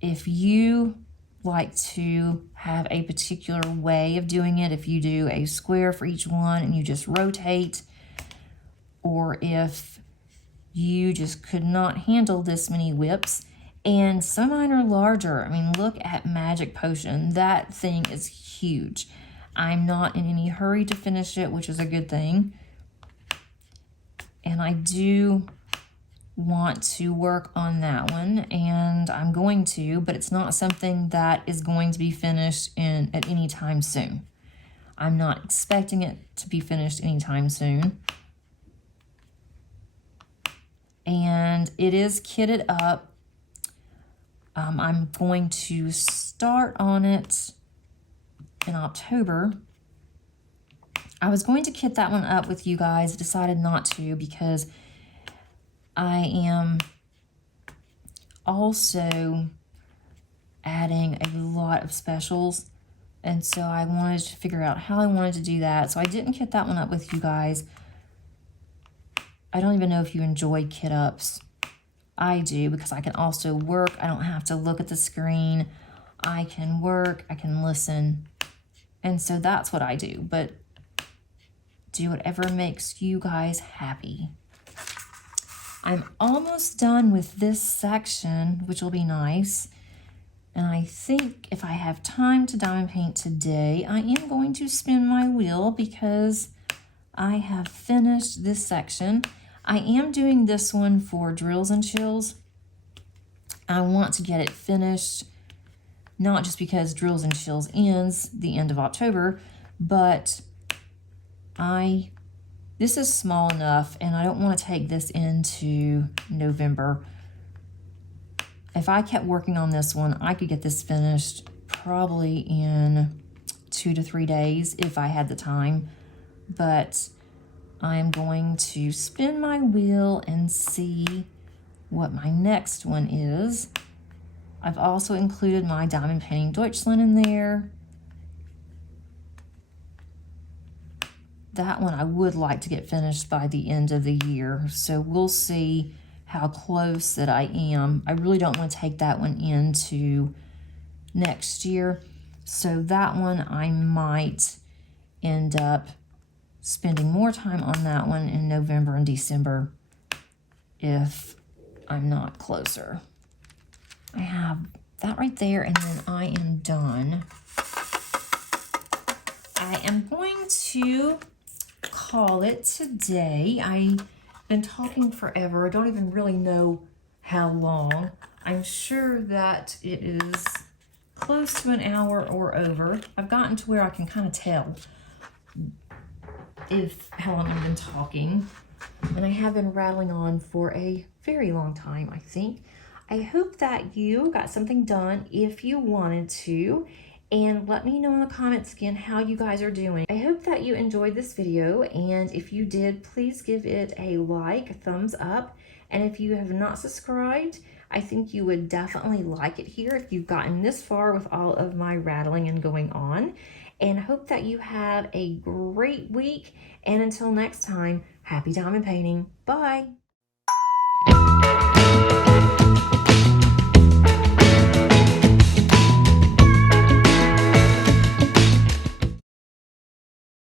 If you like to have a particular way of doing it, if you do a square for each one and you just rotate, or if you just could not handle this many WIPs. And some of mine are larger. I mean, look at Magic Potion. That thing is huge. I'm not in any hurry to finish it, which is a good thing. And I do want to work on that one, and I'm going to, but it's not something that is going to be finished at any time soon. I'm not expecting it to be finished anytime soon. And it is kitted up. I'm going to start on it in October. I was going to kit that one up with you guys, decided not to because I am also adding a lot of specials, and so I wanted to figure out how I wanted to do that. So I didn't kit that one up with you guys. I don't even know if you enjoy kit ups. I do, because I can also work. I don't have to look at the screen. I can work, I can listen. And so that's what I do, but do whatever makes you guys happy. I'm almost done with this section, which will be nice. And I think if I have time to diamond paint today, I am going to spin my wheel because I have finished this section. I am doing this one for Drills and Chills. I want to get it finished, not just because Drills and Chills ends the end of October, but This is small enough, and I don't want to take this into November. If I kept working on this one, I could get this finished probably in 2 to 3 days if I had the time. But I'm going to spin my wheel and see what my next one is. I've also included my diamond painting Deutschland in there. That one I would like to get finished by the end of the year, so we'll see how close that I am. I really don't want to take that one into next year, so that one I might end up spending more time on that one in November and December if I'm not closer. I have that right there, and then I am done. I am going to call it today. I've been talking forever. I don't even really know how long. I'm sure that it is close to an hour or over. I've gotten to where I can kind of tell how long I've been talking. And I have been rattling on for a very long time, I think. I hope that you got something done if you wanted to. And let me know in the comments again how you guys are doing. I hope that you enjoyed this video, and if you did, please give it a like, a thumbs up. And if you have not subscribed, I think you would definitely like it here if you've gotten this far with all of my rattling and going on. And hope that you have a great week, and until next time, happy diamond painting. Bye!